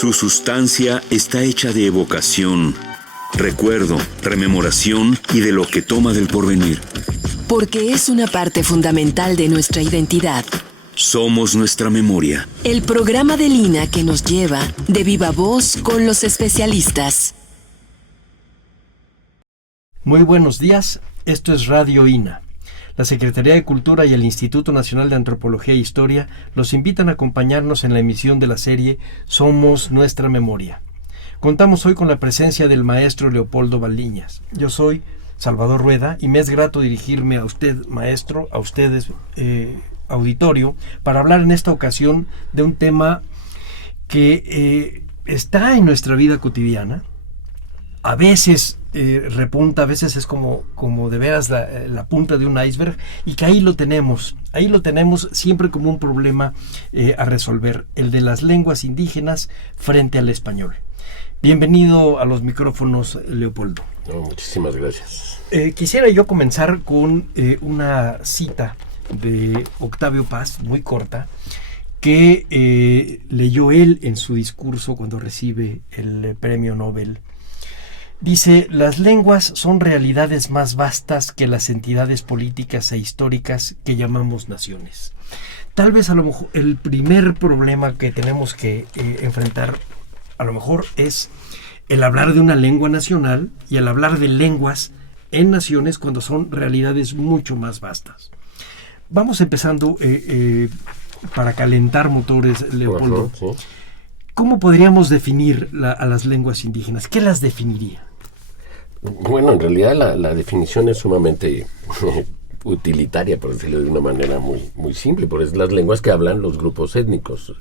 Su sustancia está hecha de evocación, recuerdo, rememoración y de lo que toma del porvenir. Porque es una parte fundamental de nuestra identidad. Somos nuestra memoria. El programa de Lina que nos lleva de viva voz con los especialistas. Muy buenos días, esto es Radio INA. La Secretaría de Cultura y el Instituto Nacional de Antropología e Historia los invitan a acompañarnos en la emisión de la serie Somos Nuestra Memoria. Contamos hoy con la presencia del maestro Leopoldo Valdiñas. Yo soy Salvador Rueda y me es grato dirigirme a usted, maestro, a ustedes, auditorio, para hablar en esta ocasión de un tema que está en nuestra vida cotidiana. A veces repunta, a veces es como de veras la punta de un iceberg, y que ahí lo tenemos siempre como un problema a resolver, el de las lenguas indígenas frente al español. Bienvenido a los micrófonos, Leopoldo. No, muchísimas gracias. Quisiera yo comenzar con una cita de Octavio Paz, muy corta, que leyó él en su discurso cuando recibe el premio Nobel. Dice: las lenguas son realidades más vastas que las entidades políticas e históricas que llamamos naciones. Tal vez a lo mejor el primer problema que tenemos que enfrentar a lo mejor es el hablar de una lengua nacional y el hablar de lenguas en naciones cuando son realidades mucho más vastas. Vamos empezando para calentar motores, Leopoldo. Ajá, sí. ¿Cómo podríamos definir a las lenguas indígenas? ¿Qué las definiría? Bueno, en realidad la definición es sumamente utilitaria, por decirlo de una manera muy simple, porque es las lenguas que hablan los grupos étnicos.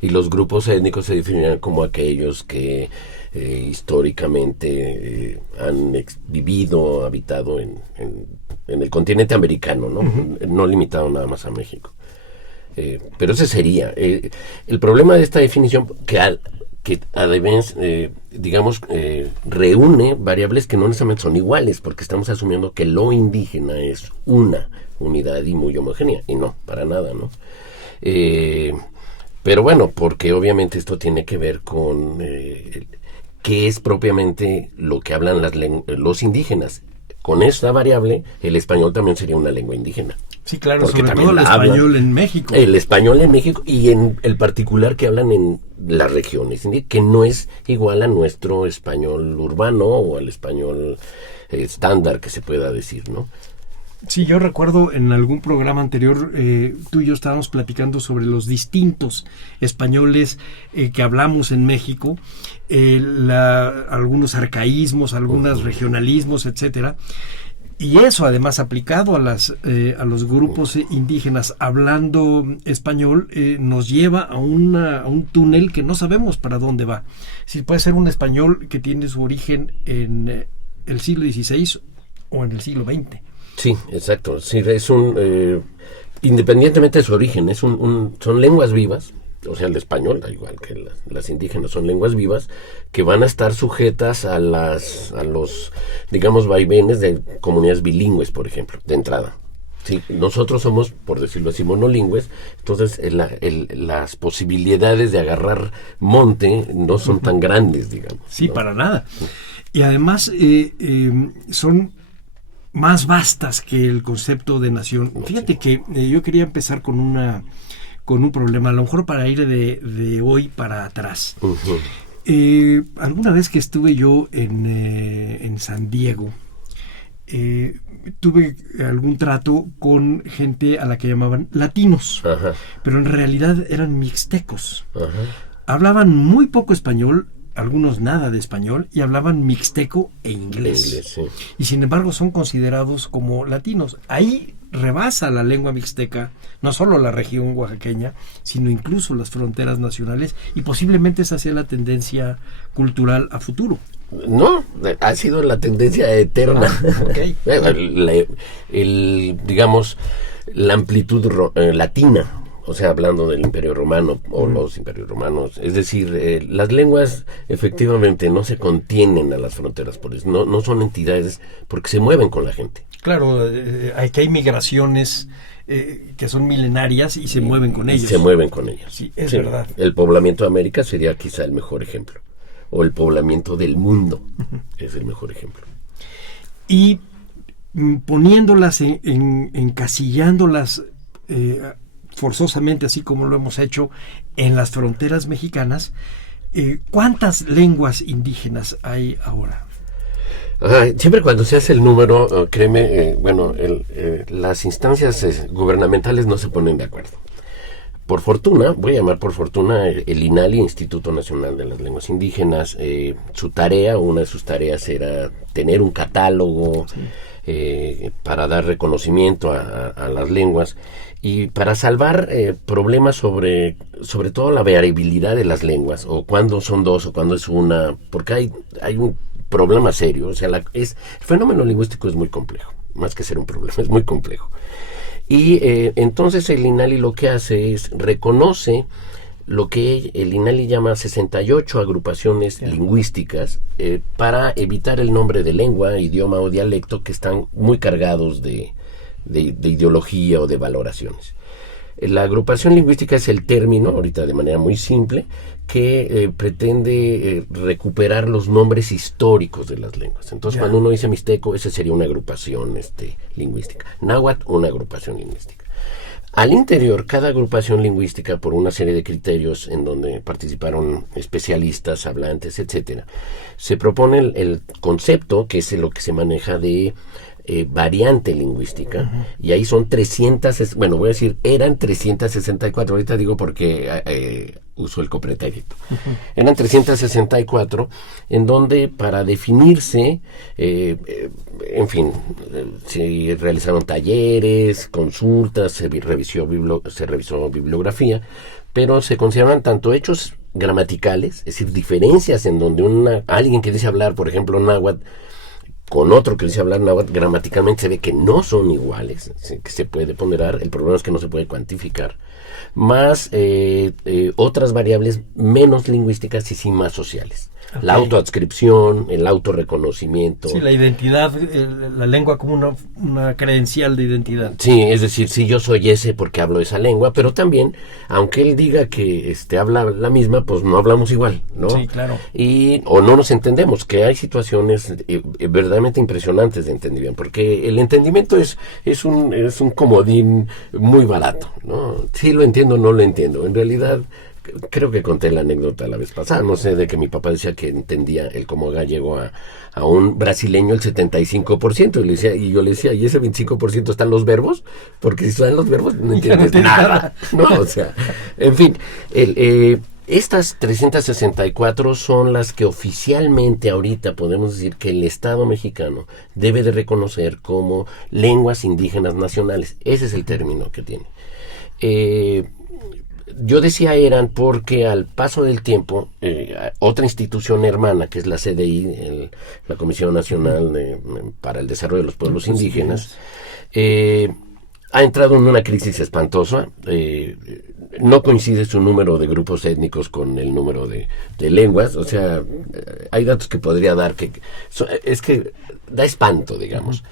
Y los grupos étnicos se definen como aquellos que históricamente han vivido, habitado en el continente americano, ¿no? Uh-huh. No limitado nada más a México. Pero ese sería. El problema de esta definición, que además, reúne variables que no necesariamente son iguales, porque estamos asumiendo que lo indígena es una unidad y muy homogénea, y no, para nada, ¿no? Pero bueno, porque obviamente esto tiene que ver con qué es propiamente lo que hablan los indígenas. Con esta variable, el español también sería una lengua indígena. Sí, claro, sobre todo el español en México. El español en México y en el particular que hablan en las regiones, que no es igual a nuestro español urbano o al español estándar que se pueda decir, ¿no? Sí, yo recuerdo en algún programa anterior, tú y yo estábamos platicando sobre los distintos españoles que hablamos en México, algunos arcaísmos, algunos regionalismos, etcétera. Y eso, además, aplicado a los grupos indígenas hablando español, nos lleva a un túnel que no sabemos para dónde va. Si puede ser un español que tiene su origen en el siglo XVI o en el siglo XX. Sí, exacto. Sí, es independientemente de su origen, son lenguas vivas. O sea, el español, da igual que las indígenas, son lenguas vivas que van a estar sujetas a los, digamos, vaivenes de comunidades bilingües, por ejemplo, de entrada. Sí, nosotros somos, por decirlo así, monolingües, entonces las posibilidades de agarrar monte no son tan grandes, digamos. Sí, ¿no? Para nada. Y además son más vastas que el concepto de nación. Fíjate que yo quería empezar con un problema, a lo mejor para ir de hoy para atrás. Uh-huh. Alguna vez que estuve yo en San Diego, tuve algún trato con gente a la que llamaban latinos, uh-huh, pero en realidad eran mixtecos. Uh-huh. Hablaban muy poco español, algunos nada de español, y hablaban mixteco e inglés. Sí. Y sin embargo son considerados como latinos. Ahí rebasa la lengua mixteca no solo la región oaxaqueña, sino incluso las fronteras nacionales, y posiblemente esa sea la tendencia cultural a futuro. No, ha sido la tendencia eterna. Okay. Digamos, la amplitud latina o sea, hablando del Imperio Romano o los imperios romanos. Es decir, las lenguas efectivamente no se contienen a las fronteras, por eso no son entidades porque se mueven con la gente. Claro, aquí hay migraciones que son milenarias y se mueven con ellos. Se mueven con ellos. Sí, es verdad. El poblamiento de América sería quizá el mejor ejemplo. O el poblamiento del mundo es el mejor ejemplo. Y poniéndolas, encasillándolas forzosamente, así como lo hemos hecho en las fronteras mexicanas, ¿cuántas lenguas indígenas hay ahora? Siempre cuando se hace el número, créeme, las instancias gubernamentales no se ponen de acuerdo. Por fortuna, voy a llamar por fortuna, el INALI, Instituto Nacional de las Lenguas Indígenas, una de sus tareas era tener un catálogo para dar reconocimiento a las lenguas y para salvar problemas sobre todo la variabilidad de las lenguas, o cuándo son dos o cuándo es una, porque hay un problema serio. O sea, el fenómeno lingüístico es muy complejo, más que ser un problema, es muy complejo. Y entonces el INALI lo que hace es reconoce lo que el INALI llama 68 agrupaciones lingüísticas para evitar el nombre de lengua, idioma o dialecto que están muy cargados de ideología o de valoraciones. La agrupación lingüística es el término, ahorita de manera muy simple, que pretende recuperar los nombres históricos de las lenguas. Entonces, cuando uno dice mixteco, esa sería una agrupación lingüística. Náhuatl, una agrupación lingüística. Al interior, cada agrupación lingüística, por una serie de criterios en donde participaron especialistas, hablantes, etcétera, se propone el concepto, que es lo que se maneja de variante lingüística, y ahí son 300, eran 364, ahorita digo porque uso el copretérito. Eran 364, en donde para definirse, se realizaron talleres, consultas, se revisó bibliografía, pero se consideraban tanto hechos gramaticales, es decir, diferencias en donde alguien que dice hablar, por ejemplo, náhuatl, con otro que dice hablar náhuatl, gramaticalmente se ve que no son iguales, que se puede ponderar, el problema es que no se puede cuantificar, más otras variables menos lingüísticas y sí más sociales. Okay. La autoadscripción, el autorreconocimiento. Sí, la identidad, la lengua como una credencial de identidad. Sí, es decir, sí, yo soy ese porque hablo esa lengua, pero también, aunque él diga que habla la misma, pues no hablamos igual, ¿no? Sí, claro. O no nos entendemos, que hay situaciones verdaderamente impresionantes de entendimiento, porque el entendimiento es un comodín muy barato, ¿no? Sí lo entiendo, no lo entiendo. En realidad, creo que conté la anécdota la vez pasada, no sé, de que mi papá decía que entendía el como gallego a un brasileño el 75%, y yo le decía, ¿y ese 25% están los verbos? Porque si están los verbos no entiendes nada, ¿no? O sea, en fin, estas 364 son las que oficialmente ahorita podemos decir que el Estado mexicano debe de reconocer como lenguas indígenas nacionales. Ese es el término que tiene. Yo decía eran porque al paso del tiempo, otra institución hermana, que es la CDI, la Comisión Nacional para el Desarrollo de los Pueblos Indígenas, ha entrado en una crisis espantosa. No coincide su número de grupos étnicos con el número de lenguas. O sea, hay datos que podría dar es que da espanto, digamos.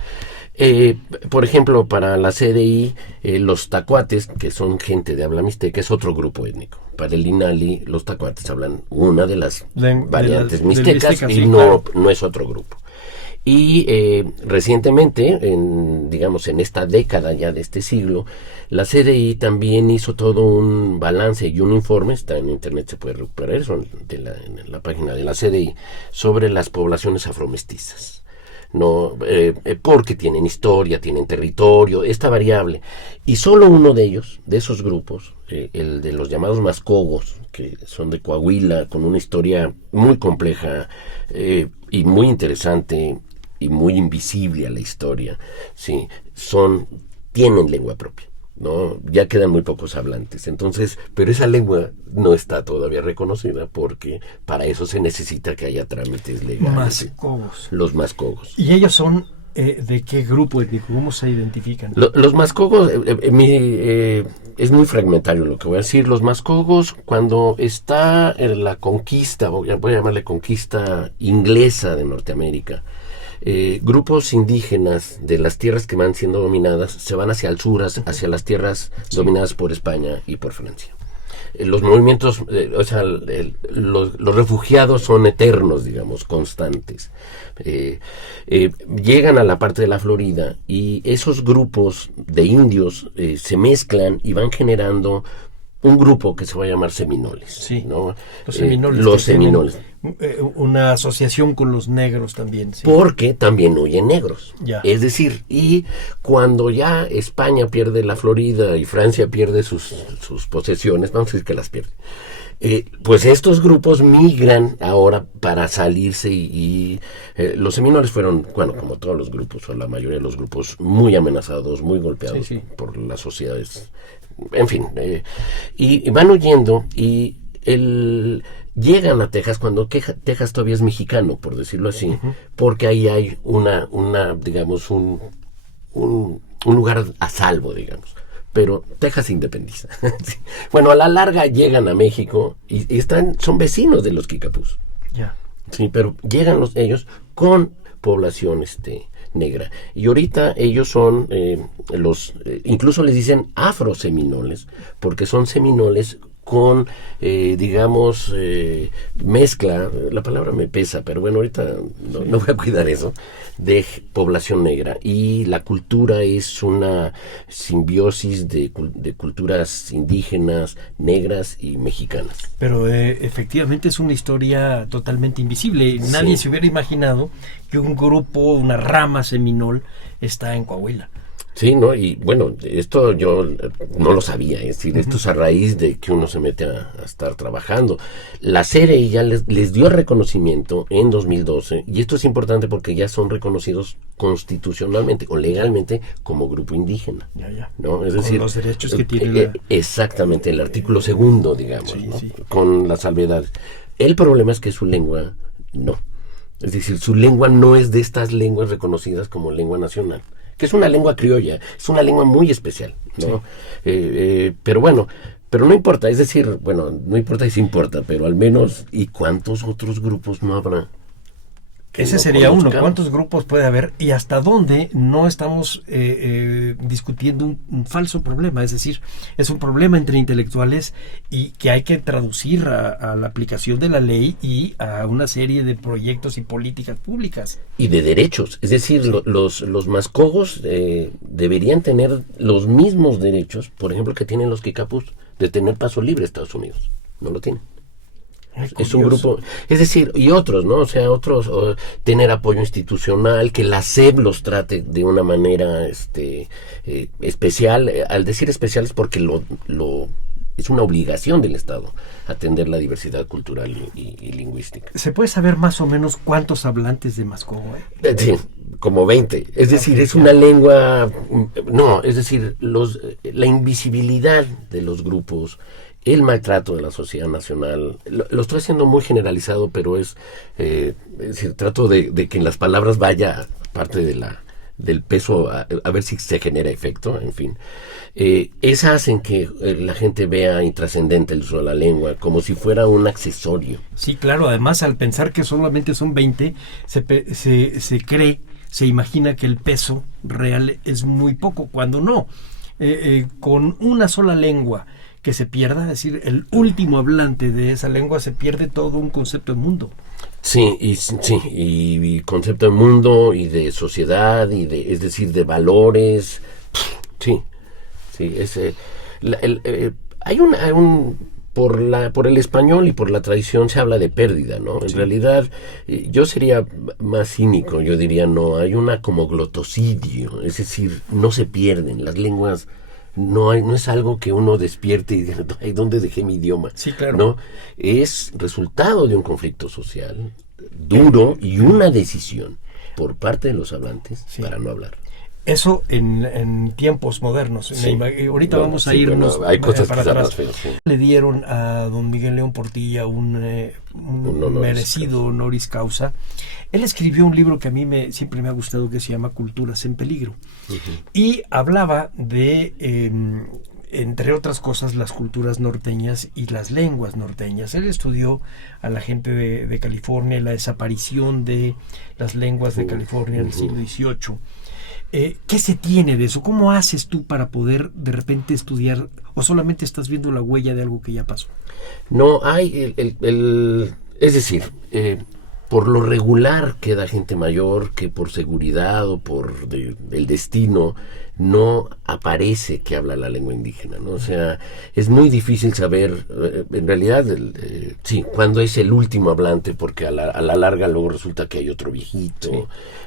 Por ejemplo, para la CDI, los tacuates, que son gente de habla mixteca, es otro grupo étnico. Para el INALI, los tacuates hablan una de las variantes mixtecas y sí, no es otro grupo. Y recientemente, en esta década ya de este siglo, la CDI también hizo todo un balance y un informe, está en internet, se puede recuperar eso en la página de la CDI, sobre las poblaciones afromestizas. No, porque tienen historia, tienen territorio, esta variable. Y solo uno de ellos, de esos grupos, el de los llamados mascogos, que son de Coahuila, con una historia muy compleja y muy interesante y muy invisible a la historia, sí, tienen lengua propia, ¿no? Ya quedan muy pocos hablantes. Entonces, pero esa lengua no está todavía reconocida porque para eso se necesita que haya trámites legales. Mascogos. Los mascogos. ¿Y ellos son ¿de qué grupo étnico? ¿Cómo se identifican? Los mascogos, es muy fragmentario lo que voy a decir. Los Mascogos, cuando está en la conquista, voy a llamarle conquista inglesa de Norteamérica, grupos indígenas de las tierras que van siendo dominadas se van hacia el sur, hacia las tierras dominadas por España y por Francia. Los movimientos, los refugiados son eternos, digamos, constantes. Llegan a la parte de la Florida y esos grupos de indios se mezclan y van generando un grupo que se va a llamar seminoles. Sí, ¿no? Los seminoles. Los seminoles. Una asociación con los negros también. Sí. Porque también huyen negros. Ya. Es decir, y cuando ya España pierde la Florida y Francia pierde sus posesiones, vamos a decir que las pierde, pues estos grupos migran ahora para salirse y los seminoles fueron, bueno, como todos los grupos, o la mayoría de los grupos, muy amenazados, muy golpeados por las sociedades, en fin, y van huyendo y llegan a Texas cuando Texas todavía es mexicano, por decirlo así, porque ahí hay digamos, un lugar a salvo, digamos. Pero Texas se independiza. Bueno, a la larga llegan a México y son vecinos de los Kicapús. Ya. Sí, pero llegan ellos con población negra. Y ahorita ellos son incluso les dicen afroseminoles, porque son seminoles con, digamos, mezcla, la palabra me pesa, pero bueno, ahorita no voy a cuidar eso, de población negra. Y la cultura es una simbiosis de culturas indígenas, negras y mexicanas. Pero efectivamente es una historia totalmente invisible. Nadie se hubiera imaginado que un grupo, una rama seminol, está en Coahuila. Sí, ¿no? Y bueno, esto yo no lo sabía, es decir, esto es a raíz de que uno se mete a estar trabajando. La CRI ya les dio reconocimiento en 2012, y esto es importante porque ya son reconocidos constitucionalmente o legalmente como grupo indígena. Ya. ¿No? Es con decir, los derechos que tiene exactamente, el artículo 2, digamos, sí, ¿no? Sí. Con las salvedades. El problema es que su lengua no. Es decir, su lengua no es de estas lenguas reconocidas como lengua nacional, que es una lengua criolla, es una lengua muy especial, ¿no? Sí. Pero bueno, pero no importa, es decir, bueno, no importa y sí importa, pero al menos, ¿y cuántos otros grupos no habrá? Ese sería uno. ¿Cuántos grupos puede haber? Y hasta dónde no estamos discutiendo un falso problema. Es decir, es un problema entre intelectuales y que hay que traducir a la aplicación de la ley y a una serie de proyectos y políticas públicas. Y de derechos. Es decir, los mascogos deberían tener los mismos derechos, por ejemplo, que tienen los Kicapús, de tener paso libre a Estados Unidos. No lo tienen. Es un grupo, es decir, y otros, ¿no? O sea, otros, tener apoyo institucional, que la SEP los trate de una manera especial. Al decir especial es porque es una obligación del Estado atender la diversidad cultural y lingüística. ¿Se puede saber más o menos cuántos hablantes de mascogo hay? Sí, como 20. Es decir, es una lengua, no, es decir, la invisibilidad de los grupos, el maltrato de la sociedad nacional, lo estoy haciendo muy generalizado, pero es decir, trato de que en las palabras vaya parte del peso, a ver si se genera efecto, en fin. Esas hacen que la gente vea intrascendente el uso de la lengua, como si fuera un accesorio. Sí, claro, además al pensar que solamente son 20, se imagina que el peso real es muy poco, cuando no. Con una sola lengua que se pierda, es decir, el último hablante de esa lengua, se pierde todo un concepto de mundo. Sí, y concepto de mundo y de sociedad, es decir, de valores. Sí, hay por el español y por la tradición se habla de pérdida, ¿no? En realidad, yo sería más cínico, yo diría, no, hay una como glotocidio, es decir, no se pierden las lenguas. No es algo que uno despierte y diga, ay, ¿dónde dejé mi idioma? Sí, claro. No, es resultado de un conflicto social duro y una decisión por parte de los hablantes para no hablar. Eso en tiempos modernos. Sí. Ahorita vamos a irnos hay cosas para que atrás. feas, sí. Le dieron a don Miguel León Portilla un merecido honoris causa. Él escribió un libro que a mí siempre me ha gustado, que se llama Culturas en Peligro. Uh-huh. Y hablaba de entre otras cosas, las culturas norteñas y las lenguas norteñas. Él estudió a la gente de California y la desaparición de las lenguas de California en el siglo XVIII. ¿Qué se tiene de eso? ¿Cómo haces tú para poder de repente estudiar, o solamente estás viendo la huella de algo que ya pasó? No, hay es decir, por lo regular queda gente mayor que por seguridad o por el destino no aparece que habla la lengua indígena, ¿no? O sea, es muy difícil saber, en realidad, sí, cuándo es el último hablante, porque a la larga luego resulta que hay otro viejito. Sí.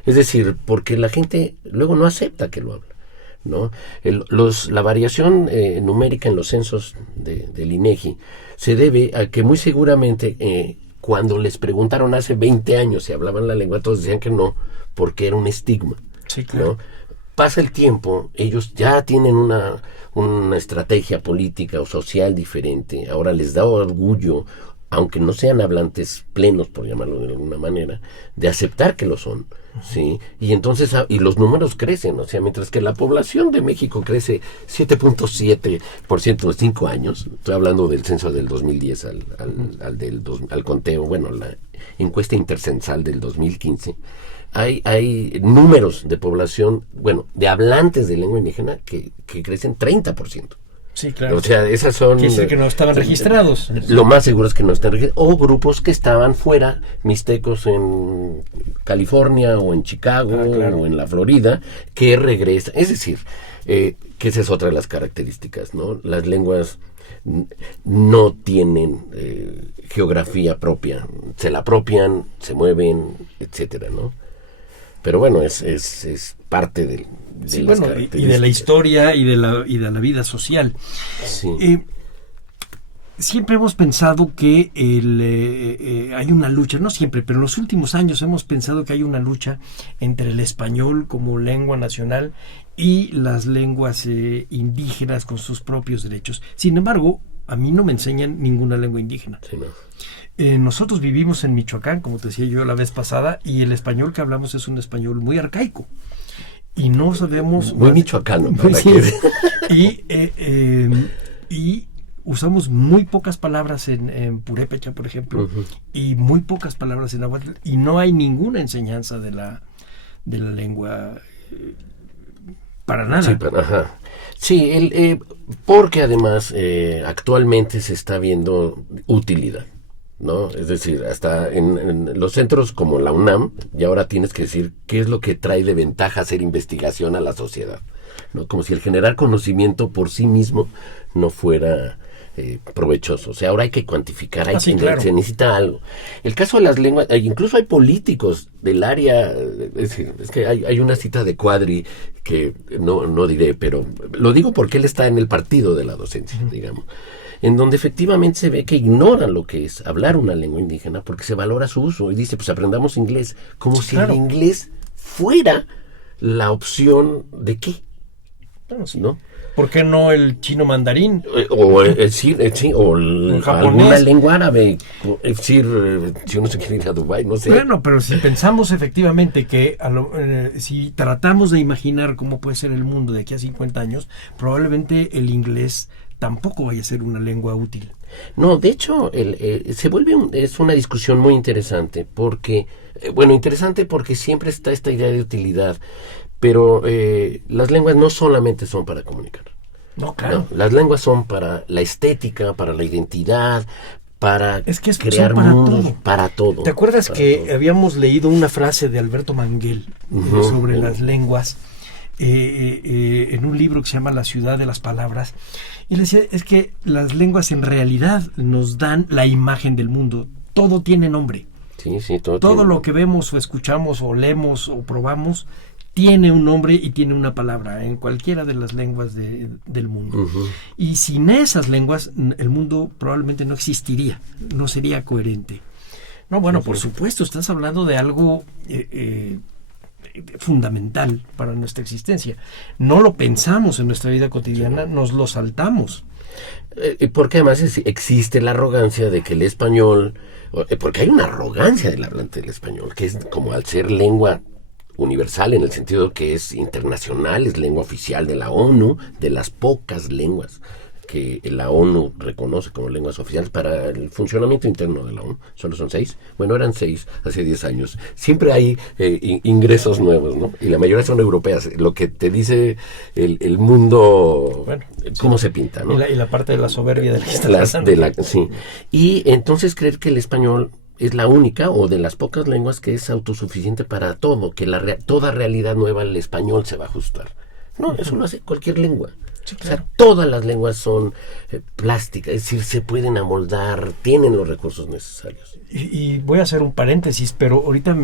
Es decir, porque la gente luego no acepta que lo habla, ¿no? La variación numérica en los censos del INEGI se debe a que muy seguramente cuando les preguntaron hace 20 años si hablaban la lengua, todos decían que no, porque era un estigma. Sí, claro. ¿No? Pasa el tiempo, ellos ya tienen una estrategia política o social diferente, ahora les da orgullo, aunque no sean hablantes plenos, por llamarlo de alguna manera, de aceptar que lo son, ¿sí? Y entonces, y los números crecen, o sea, mientras que la población de México crece 7.7% en 5 años, estoy hablando del censo del 2010 al conteo, bueno, la encuesta intercensal del 2015, hay números de población, bueno, de hablantes de lengua indígena que crecen 30%. Sí, claro. O sea, esas son... Quiere decir que no estaban registrados. Lo más seguro es que no estén registrados. O grupos que estaban fuera, mixtecos en California o en Chicago claro. o en la Florida, que regresan. Es decir, que esa es otra de las características, ¿no? Las lenguas no tienen geografía propia. Se la apropian, se mueven, etcétera, ¿no? Pero bueno, es parte de sí, las bueno, y de la historia y de la vida social. Sí. Siempre hemos pensado que hay una lucha, no siempre, pero en los últimos años hemos pensado que hay una lucha entre el español como lengua nacional y las lenguas indígenas con sus propios derechos. Sin embargo, a mí no me enseñan ninguna lengua indígena. Sí, no. Nosotros vivimos en Michoacán, como te decía yo la vez pasada, y el español que hablamos es un español muy arcaico. Y no sabemos... Muy michoacano. Sí. Y usamos muy pocas palabras en purépecha, por ejemplo, y muy pocas palabras en náhuatl, y no hay ninguna enseñanza de la lengua para nada. Sí, sí, porque además actualmente se está viendo utilidad, ¿no? Es decir, hasta en los centros como la UNAM, y ahora tienes que decir qué es lo que trae de ventaja hacer investigación a la sociedad, ¿no? Como si el generar conocimiento por sí mismo no fuera provechoso. O sea, ahora hay que cuantificar, claro. Se necesita algo. El caso de las lenguas, incluso hay políticos del área, es que hay una cita de Cuadri que no diré, pero lo digo porque él está en el partido de la docencia, digamos, en donde efectivamente se ve que ignoran lo que es hablar una lengua indígena porque se valora su uso y dice, pues aprendamos inglés, como si el inglés fuera la opción de qué, ¿no? ¿Por qué no el chino mandarín? O alguna lengua árabe. Es decir, si uno se quiere ir a Dubái, no sé. Bueno, pero si pensamos efectivamente que si tratamos de imaginar cómo puede ser el mundo de aquí a 50 años, probablemente el inglés tampoco vaya a ser una lengua útil. No, de hecho, es una discusión muy interesante, porque, interesante porque siempre está esta idea de utilidad, pero las lenguas no solamente son para comunicar. No, claro. No, las lenguas son para la estética, para la identidad, para crear para mundos, todo. Para todo. ¿Te acuerdas que habíamos leído una frase de Alberto Manguel sobre las lenguas en un libro que se llama La ciudad de las palabras? Y le decía, es que las lenguas en realidad nos dan la imagen del mundo. Todo tiene nombre. Sí, todo lo que vemos o escuchamos o leemos o probamos tiene un nombre y tiene una palabra en cualquiera de las lenguas del mundo. Y sin esas lenguas el mundo probablemente no existiría, no sería coherente. No, bueno, por supuesto, estás hablando de algo fundamental para nuestra existencia. No lo pensamos en nuestra vida cotidiana, nos lo saltamos. Porque además existe la arrogancia de que el español, porque hay una arrogancia del hablante del español, que es como al ser lengua universal en el sentido que es internacional, es lengua oficial de la ONU, de las pocas lenguas que la ONU reconoce como lenguas oficiales para el funcionamiento interno de la ONU. Solo son 6. Bueno, eran 6 hace 10 años. Siempre hay ingresos nuevos, ¿no? Y la mayoría son europeas. Lo que te dice el mundo, bueno, cómo se pinta, ¿no? Y la parte de la soberbia de la que está pasando. Sí. Y entonces creer que el español es la única o de las pocas lenguas que es autosuficiente para todo, que toda realidad nueva al español se va a ajustar. No, eso lo hace cualquier lengua. Sí, claro. O sea, todas las lenguas son plásticas, es decir, se pueden amoldar, tienen los recursos necesarios. Y voy a hacer un paréntesis, pero ahorita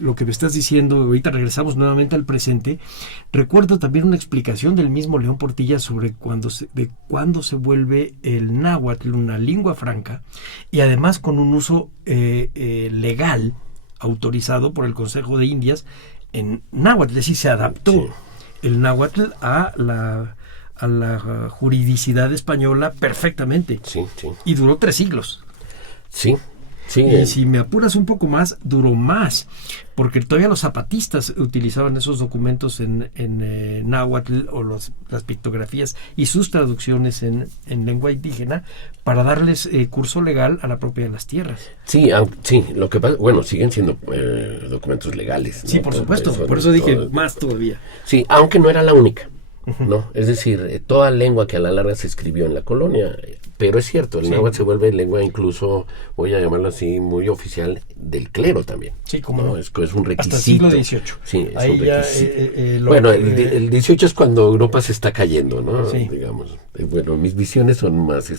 lo que me estás diciendo, ahorita regresamos nuevamente al presente. Recuerdo también una explicación del mismo León Portilla sobre cuándo se vuelve el náhuatl una lengua franca y además con un uso legal autorizado por el Consejo de Indias en náhuatl, es decir, se adaptó el náhuatl a la juridicidad española perfectamente. Sí. Y duró 3 siglos. Sí. Y si me apuras un poco más, duró más, porque todavía los zapatistas utilizaban esos documentos en náhuatl o las pictografías y sus traducciones en lengua indígena para darles curso legal a la propiedad de las tierras. Sí, lo que pasa, bueno, siguen siendo documentos legales, ¿no? Sí, por supuesto, por eso dije más todavía. Sí, aunque no era la única. ¿No? Es decir, toda lengua que a la larga se escribió en la colonia, pero es cierto, el náhuatl se vuelve lengua incluso, voy a llamarlo así, muy oficial del clero también. Sí, como no. Es un requisito. Hasta el siglo XVIII. Sí, es ahí un requisito. Bueno, el XVIII es cuando Europa se está cayendo, ¿no? Sí. Digamos. Bueno, mis visiones son más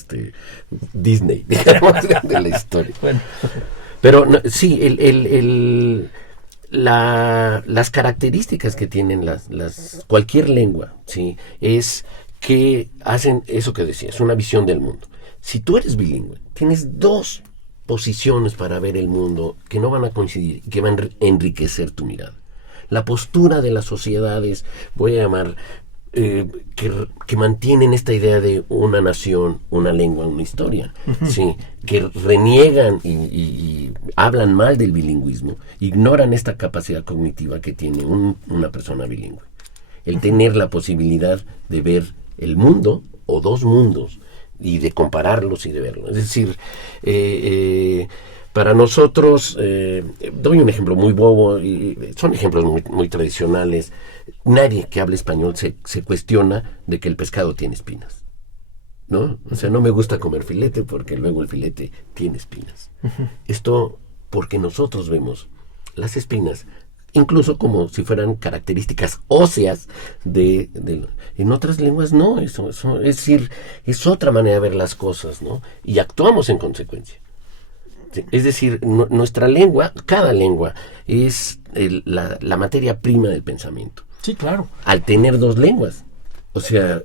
Disney, digamos, de la historia. Bueno. Pero no, sí, las características que tienen cualquier lengua, ¿sí? Es que hacen eso que decías, una visión del mundo. Si tú eres bilingüe, tienes 2 posiciones para ver el mundo que no van a coincidir, que van a enriquecer tu mirada. La postura de las sociedades, voy a llamar, que mantienen esta idea de una nación, una lengua, una historia, ¿sí? Que reniegan y hablan mal del bilingüismo, ignoran esta capacidad cognitiva que tiene una persona bilingüe. El tener la posibilidad de ver el mundo o 2 mundos y de compararlos y de verlos. Es decir, para nosotros, doy un ejemplo muy bobo, y son ejemplos muy, muy tradicionales. Nadie que hable español se cuestiona de que el pescado tiene espinas, ¿no? O sea, no me gusta comer filete porque luego el filete tiene espinas. Esto porque nosotros vemos las espinas incluso como si fueran características óseas en otras lenguas no, eso es decir, es otra manera de ver las cosas, ¿no? Y actuamos en consecuencia. Es decir, nuestra lengua, cada lengua, es la materia prima del pensamiento. Sí, claro. Al tener 2 lenguas, o sea,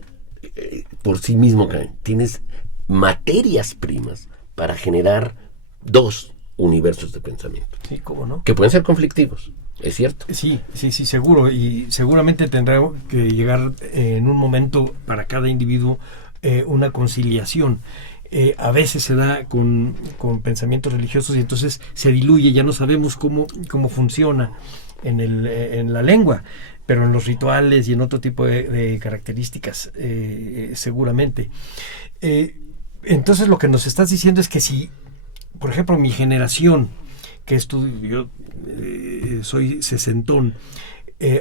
por sí mismo tienes materias primas para generar 2 universos de pensamiento. Sí, ¿cómo no? Que pueden ser conflictivos, es cierto. Sí, seguro. Y seguramente tendrá que llegar en un momento para cada individuo una conciliación. A veces se da con pensamientos religiosos y entonces se diluye, ya no sabemos cómo funciona en la lengua, pero en los rituales y en otro tipo de características seguramente. Entonces lo que nos estás diciendo es que si, por ejemplo, mi generación, que yo soy sesentón,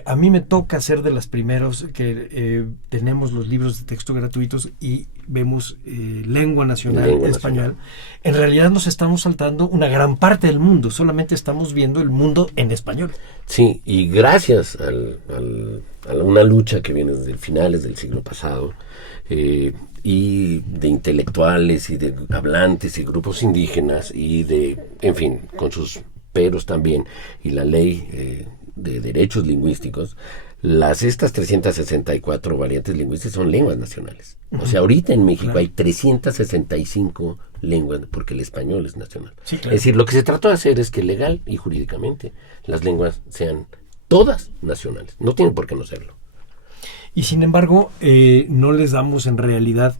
a mí me toca ser de las primeros que tenemos los libros de texto gratuitos y vemos lengua nacional español. En realidad nos estamos saltando una gran parte del mundo, solamente estamos viendo el mundo en español. Sí, y gracias a una lucha que viene desde finales del siglo pasado, y de intelectuales y de hablantes y grupos indígenas y en fin, con sus peros también, y la ley de derechos lingüísticos, estas 364 variantes lingüísticas son lenguas nacionales. O sea, ahorita en México hay 365 lenguas porque el español es nacional. Sí, claro. Es decir, lo que se trató de hacer es que legal y jurídicamente las lenguas sean todas nacionales. No tienen por qué no serlo. Y sin embargo, no les damos en realidad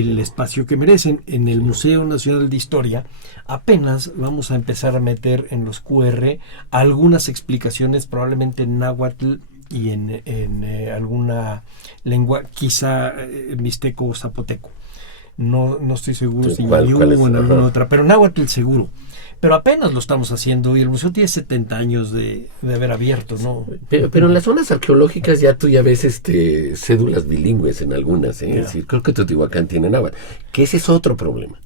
el espacio que merecen. En el Museo Nacional de Historia apenas vamos a empezar a meter en los QR algunas explicaciones, probablemente en náhuatl y en alguna lengua, quizá mixteco o zapoteco. No estoy seguro si ¿Cuál es? o en alguna Ajá. otra, pero náhuatl seguro. Pero apenas lo estamos haciendo y el museo tiene 70 años de haber abierto, ¿no? Pero en las zonas arqueológicas tú ya ves cédulas bilingües en algunas, ¿eh? Ya. Es decir, creo que Teotihuacán tiene náhuatl, que ese es otro problema.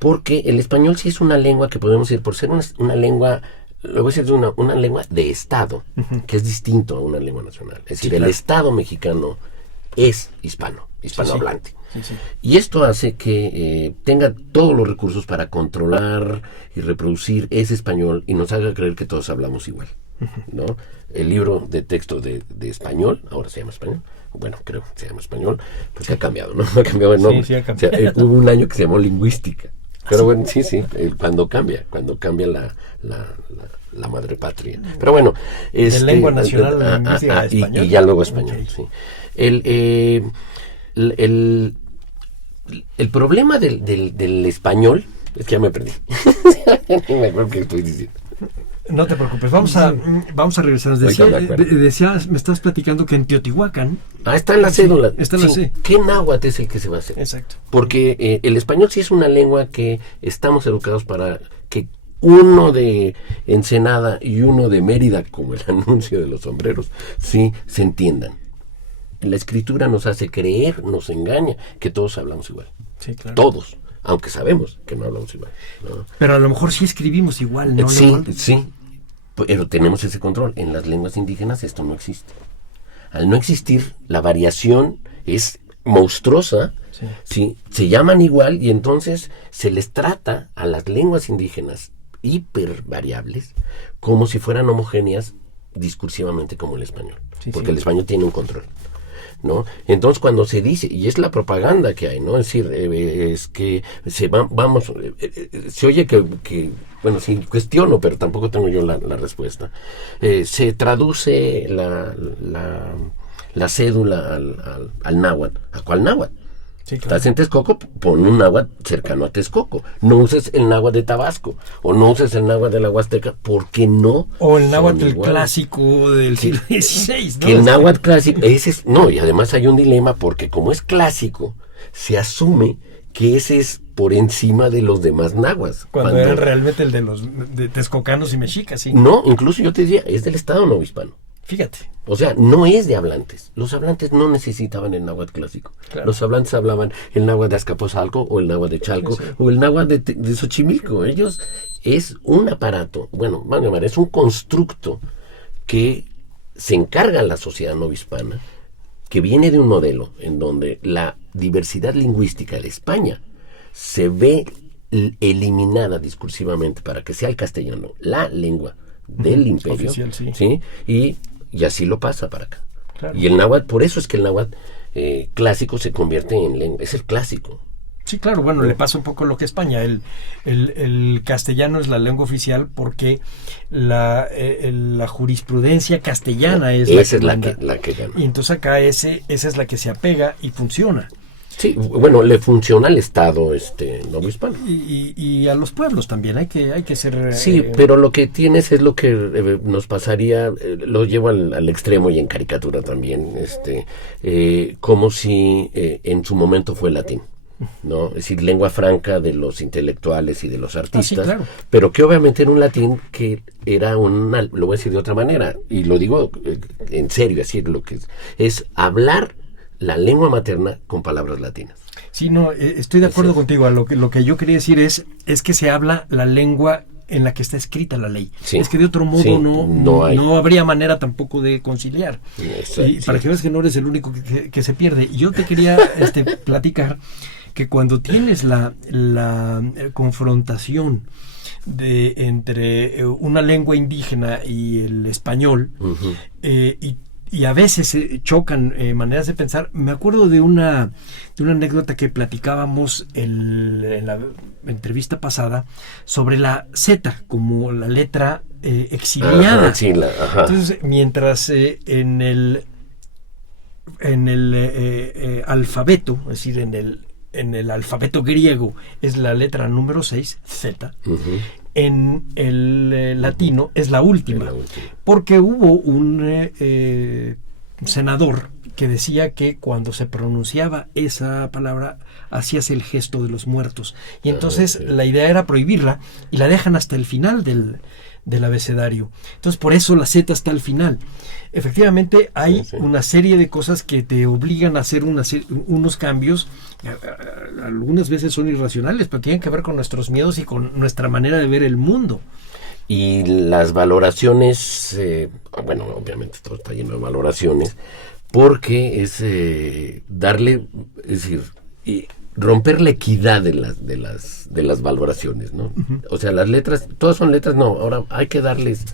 Porque el español sí es una lengua que podemos decir, por ser una lengua, lo voy a decir, una lengua de Estado, que es distinto a una lengua nacional. Es decir, claro. el Estado mexicano es hispanohablante. Sí. Y esto hace que tenga todos los recursos para controlar y reproducir ese español y nos haga creer que todos hablamos igual, ¿no? El libro de texto de español, ahora se llama español, bueno, creo que se llama español, pues ha cambiado, ¿no? Ha cambiado el nombre. Sí, ha cambiado. O sea, hubo un año que se llamó lingüística. Pero bueno, sí, cuando cambia la madre patria. Pero bueno, De lengua nacional lingüística a y español. ya luego español, Ok. sí. El problema del español es que ya me perdí. No me acuerdo qué estoy diciendo. No te preocupes, vamos a regresar. Ahorita me acuerdo. Me estabas platicando que en Teotihuacán. Está en la cédula. está en la C. ¿Qué náhuatl es el que se va a hacer? Exacto. Porque el español sí es una lengua que estamos educados para que uno de Ensenada y uno de Mérida, como el anuncio de los sombreros, sí se entiendan. La escritura nos hace creer, nos engaña que todos hablamos igual. Sí, claro. Todos, aunque sabemos que no hablamos igual, ¿no? Pero a lo mejor sí escribimos igual, ¿no? Sí, Leopoldo? sí, pero tenemos ese control. En las lenguas indígenas esto no existe. Al no existir, la variación es monstruosa. Sí. Sí, se llaman igual y entonces se les trata a las lenguas indígenas hipervariables como si fueran homogéneas discursivamente como el español. Sí, porque sí. el español tiene un control, ¿no? Entonces cuando se dice, y es la propaganda que hay, ¿no? Es decir, es que se oye que bueno, sí cuestiono, pero tampoco tengo yo la respuesta. Se traduce la cédula al náhuatl. ¿A cuál náhuatl? Sí, claro. Estás en Texcoco, pon un náhuatl cercano a Texcoco. No uses el náhuatl de Tabasco o no uses el náhuatl de la Huasteca porque no. O el son náhuatl iguales. clásico del siglo XVI, ¿no? Que el náhuatl clásico, no, y además hay un dilema porque como es clásico, se asume que ese es por encima de los demás náhuatls. Cuando era realmente el de los de texcocanos y mexicas, sí. No, incluso yo te diría, es del Estado novohispano. Fíjate. O sea, no es de hablantes. Los hablantes no necesitaban el náhuatl clásico. Claro. Los hablantes hablaban el náhuatl de Azcapotzalco o el náhuatl de Chalco Sí. o el náhuatl de Xochimilco. Ellos es un aparato, bueno, van a llamar, es un constructo que se encarga la sociedad novohispana, que viene de un modelo en donde la diversidad lingüística de España se ve eliminada discursivamente para que sea el castellano la lengua del imperio, Oficial, sí. ¿sí? Y así lo pasa para acá. Claro. Y el náhuatl, por eso es que el náhuatl clásico se convierte en lengua, es el clásico. Sí, claro, bueno, le pasa un poco lo que a España. El castellano es la lengua oficial porque la jurisprudencia castellana es Esa es manda. la que gana. Y entonces acá esa es la que se apega y funciona. Sí, bueno, le funciona al Estado novohispano. Y a los pueblos también, hay que ser... Sí, pero lo que tienes es lo que nos pasaría, lo llevo al extremo y en caricatura también, como si en su momento fue latín, ¿no? Es decir, lengua franca de los intelectuales y de los artistas, sí, claro. pero que obviamente era un latín que era lo voy a decir de otra manera, y lo digo en serio, decir lo que es hablar la lengua materna con palabras latinas. Sí, no, estoy de acuerdo contigo. Lo que yo quería decir es que se habla la lengua en la que está escrita la ley. Sí. Es que de otro modo Sí, no habría manera tampoco de conciliar. Exacto, Y para sí. que veas que no eres el único que se pierde. Y yo te quería platicar que cuando tienes la confrontación entre una lengua indígena y el español, Uh-huh. y a veces chocan maneras de pensar. Me acuerdo de una anécdota que platicábamos en la entrevista pasada sobre la Z como la letra exiliada. Ajá, sí, ajá. Entonces, mientras en el alfabeto, es decir, en el en el alfabeto griego es la letra número 6, Z. En el latino es la última, porque hubo un senador que decía que cuando se pronunciaba esa palabra hacías el gesto de los muertos, y entonces la idea era prohibirla y la dejan hasta el final del abecedario. Entonces por eso la Z está al final. Efectivamente hay una serie de cosas que te obligan a hacer unos cambios. Algunas veces son irracionales, pero tienen que ver con nuestros miedos y con nuestra manera de ver el mundo. Y las valoraciones, bueno, obviamente todo está lleno de valoraciones, porque es darle, es decir, romper la equidad de las valoraciones, ¿no? O sea, las letras, todas son letras, no, ahora hay que darles,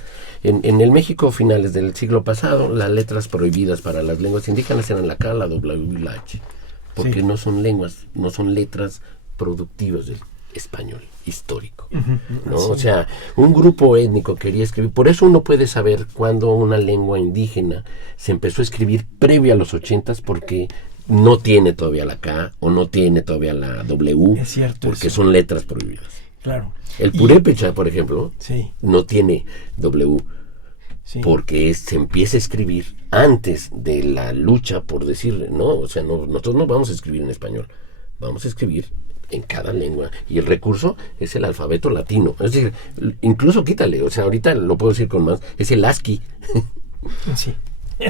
en el México finales del siglo pasado, las letras prohibidas para las lenguas indígenas eran la K, la W y la H, porque no son lenguas, no son letras productivas del español histórico, ¿no? O sea, un grupo étnico quería escribir, por eso uno puede saber cuándo una lengua indígena se empezó a escribir previo a los 80s, porque no tiene todavía la K o no tiene todavía la W, es cierto, porque eso. son letras prohibidas. Claro. El purépecha, por ejemplo, sí, no tiene W, sí, porque se empieza a escribir antes de la lucha por decir, no, o sea, no, nosotros no vamos a escribir en español, vamos a escribir en cada lengua, y el recurso es el alfabeto latino, es decir, incluso quítale, o sea, ahorita lo puedo decir con más, es el ASCII. sí.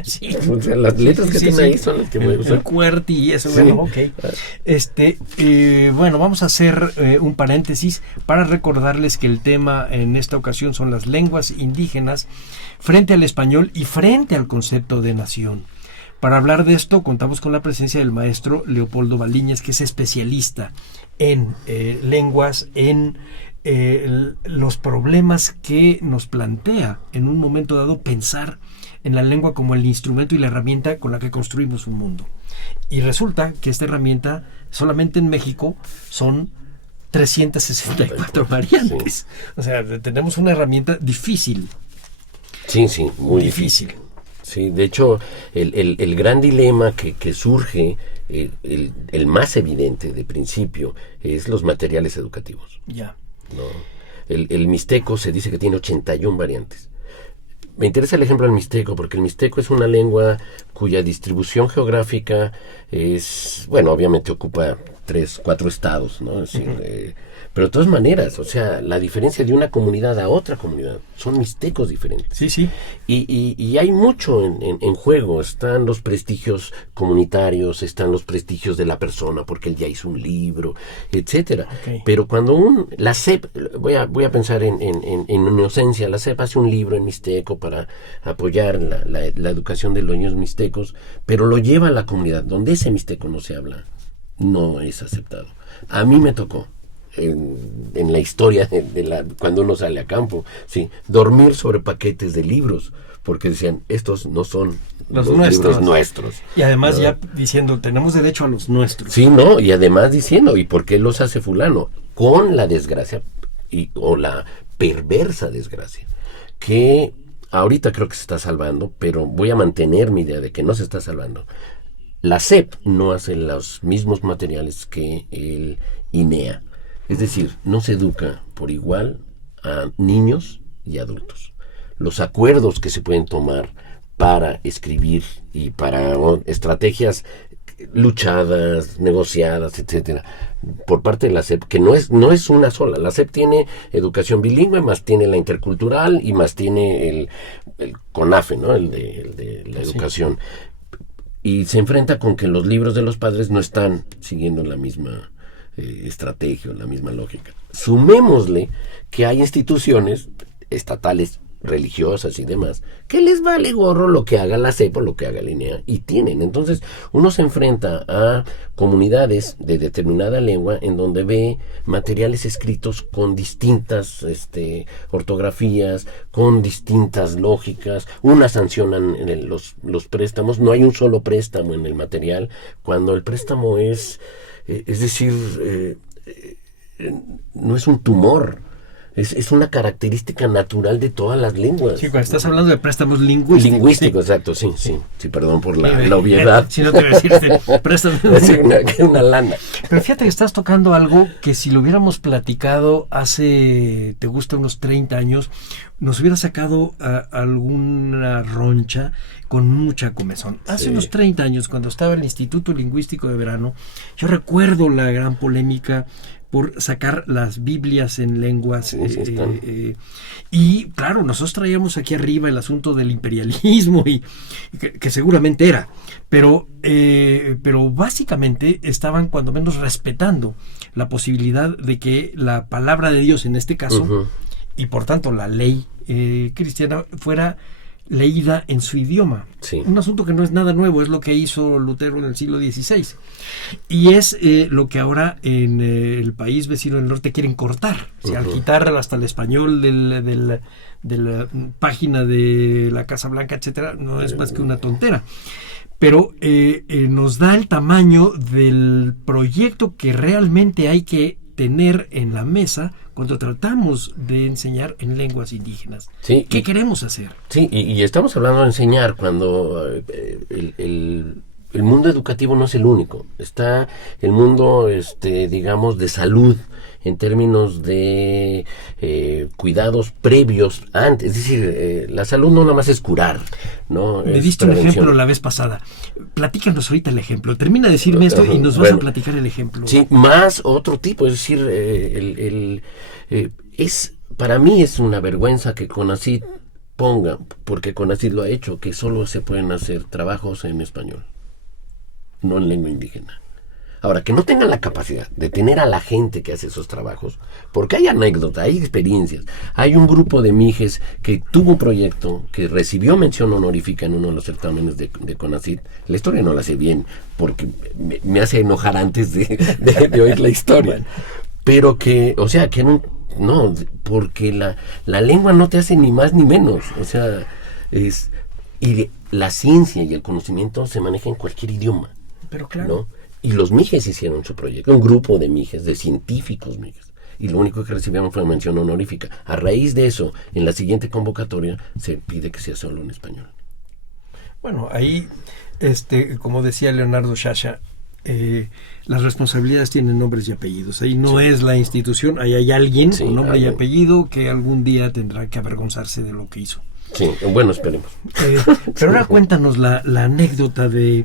Sí. O sea, las letras que tienen ahí son las que voy a usar. El QWERTY y eso, Sí. bueno, ok. Bueno, vamos a hacer un paréntesis para recordarles que el tema en esta ocasión son las lenguas indígenas frente al español y frente al concepto de nación. Para hablar de esto contamos con la presencia del maestro Leopoldo Baliñas, que es especialista en lenguas, en los problemas que nos plantea en un momento dado pensar en la lengua como el instrumento y la herramienta con la que construimos un mundo. Y resulta que esta herramienta solamente en México son 364 variantes. Sí. O sea, tenemos una herramienta difícil. Sí, muy difícil. Sí, de hecho, el gran dilema que surge, el más evidente de principio, es los materiales educativos. Ya. ¿No? El mixteco se dice que tiene 81 variantes. Me interesa el ejemplo del mixteco, porque el mixteco es una lengua cuya distribución geográfica es, bueno, obviamente ocupa 3, 4 estados, ¿no? Es decir, pero de todas maneras, o sea, la diferencia de una comunidad a otra comunidad, son mixtecos diferentes. Sí, sí. Y hay mucho en juego, están los prestigios comunitarios, están los prestigios de la persona, porque él ya hizo un libro, etcétera. Okay. Pero cuando la SEP, voy a pensar en inocencia, la SEP hace un libro en mixteco para apoyar la educación de los niños mixtecos, pero lo lleva a la comunidad donde ese mixteco no se habla, no es aceptado. A mí me tocó en la historia cuando uno sale a campo, sí, dormir sobre paquetes de libros, porque decían, estos no son los libros nuestros. Y además, ¿no? Ya diciendo, tenemos derecho a los nuestros. Sí, no, y además diciendo, ¿y por qué los hace fulano? Con la desgracia o la perversa desgracia, que ahorita creo que se está salvando, pero voy a mantener mi idea de que no se está salvando. La SEP no hace los mismos materiales que el INEA. Es decir, no se educa por igual a niños y adultos. Los acuerdos que se pueden tomar para escribir y para estrategias luchadas, negociadas, etcétera, por parte de la SEP, que no es una sola. La SEP tiene educación bilingüe, más tiene la intercultural y más tiene el CONAFE, ¿no? El de la educación. Y se enfrenta con que los libros de los padres no están siguiendo la misma estrategia, la misma lógica. Sumémosle que hay instituciones estatales, religiosas y demás, que les vale gorro lo que haga la CEP o lo que haga la INEA, y tienen. Entonces, uno se enfrenta a comunidades de determinada lengua en donde ve materiales escritos con distintas ortografías, con distintas lógicas. Unas sancionan los préstamos, no hay un solo préstamo en el material, cuando el préstamo es decir, no es un tumor. Es una característica natural de todas las lenguas. Sí, cuando estás hablando de préstamos lingüísticos. Lingüístico, sí. Exacto, sí. Sí, perdón por la obviedad. Si no te voy a decir, préstamos. Es una lana. Pero fíjate que estás tocando algo que si lo hubiéramos platicado hace, te gusta, unos 30 años, nos hubiera sacado alguna roncha con mucha comezón. Hace unos 30 años, cuando estaba en el Instituto Lingüístico de Verano, yo recuerdo la gran polémica por sacar las Biblias en lenguas. Y claro, nosotros traíamos aquí arriba el asunto del imperialismo y que seguramente era, pero básicamente estaban cuando menos respetando la posibilidad de que la palabra de Dios en este caso, y por tanto la ley cristiana, fuera leída en su idioma. Sí. Un asunto que no es nada nuevo, es lo que hizo Lutero en el siglo XVI. Y es lo que ahora en el país vecino del norte quieren cortar. O sea, al quitar hasta el español de la página de la Casa Blanca, etcétera, no es más que una tontera. Pero nos da el tamaño del proyecto que realmente hay que tener en la mesa cuando tratamos de enseñar en lenguas indígenas. Sí, ¿Qué queremos hacer? Sí, y estamos hablando de enseñar cuando el mundo educativo no es el único. Está el mundo, digamos, de salud, en términos de cuidados previos antes. Es decir, la salud no nada más es curar, ¿no? Me es diste un prevención. ejemplo la vez pasada. Platícanos ahorita el ejemplo. Termina de decirme esto y nos vas a platicar el ejemplo. Sí, más otro tipo. Es decir, para mí es una vergüenza que CONACYT ponga, porque CONACYT lo ha hecho, que solo se pueden hacer trabajos en español, no en lengua indígena. Ahora, que no tengan la capacidad de tener a la gente que hace esos trabajos, porque hay anécdotas, hay experiencias. Hay un grupo de mijes que tuvo un proyecto que recibió mención honorífica en uno de los certámenes de CONACYT. La historia no la sé bien, porque me hace enojar antes de oír la historia. Pero que, o sea, que no, porque la lengua no te hace ni más ni menos. O sea, y la ciencia y el conocimiento se maneja en cualquier idioma. Pero claro. ¿No? Y los mijes hicieron su proyecto, un grupo de mijes, de científicos mijes, y lo único que recibieron fue mención honorífica. A raíz de eso, en la siguiente convocatoria, se pide que sea solo en español. Bueno, ahí, como decía Leonardo Sciascia, las responsabilidades tienen nombres y apellidos. Ahí no es la institución, ahí hay alguien con nombre y apellido que algún día tendrá que avergonzarse de lo que hizo. Sí, bueno, esperemos. Pero ahora cuéntanos la anécdota de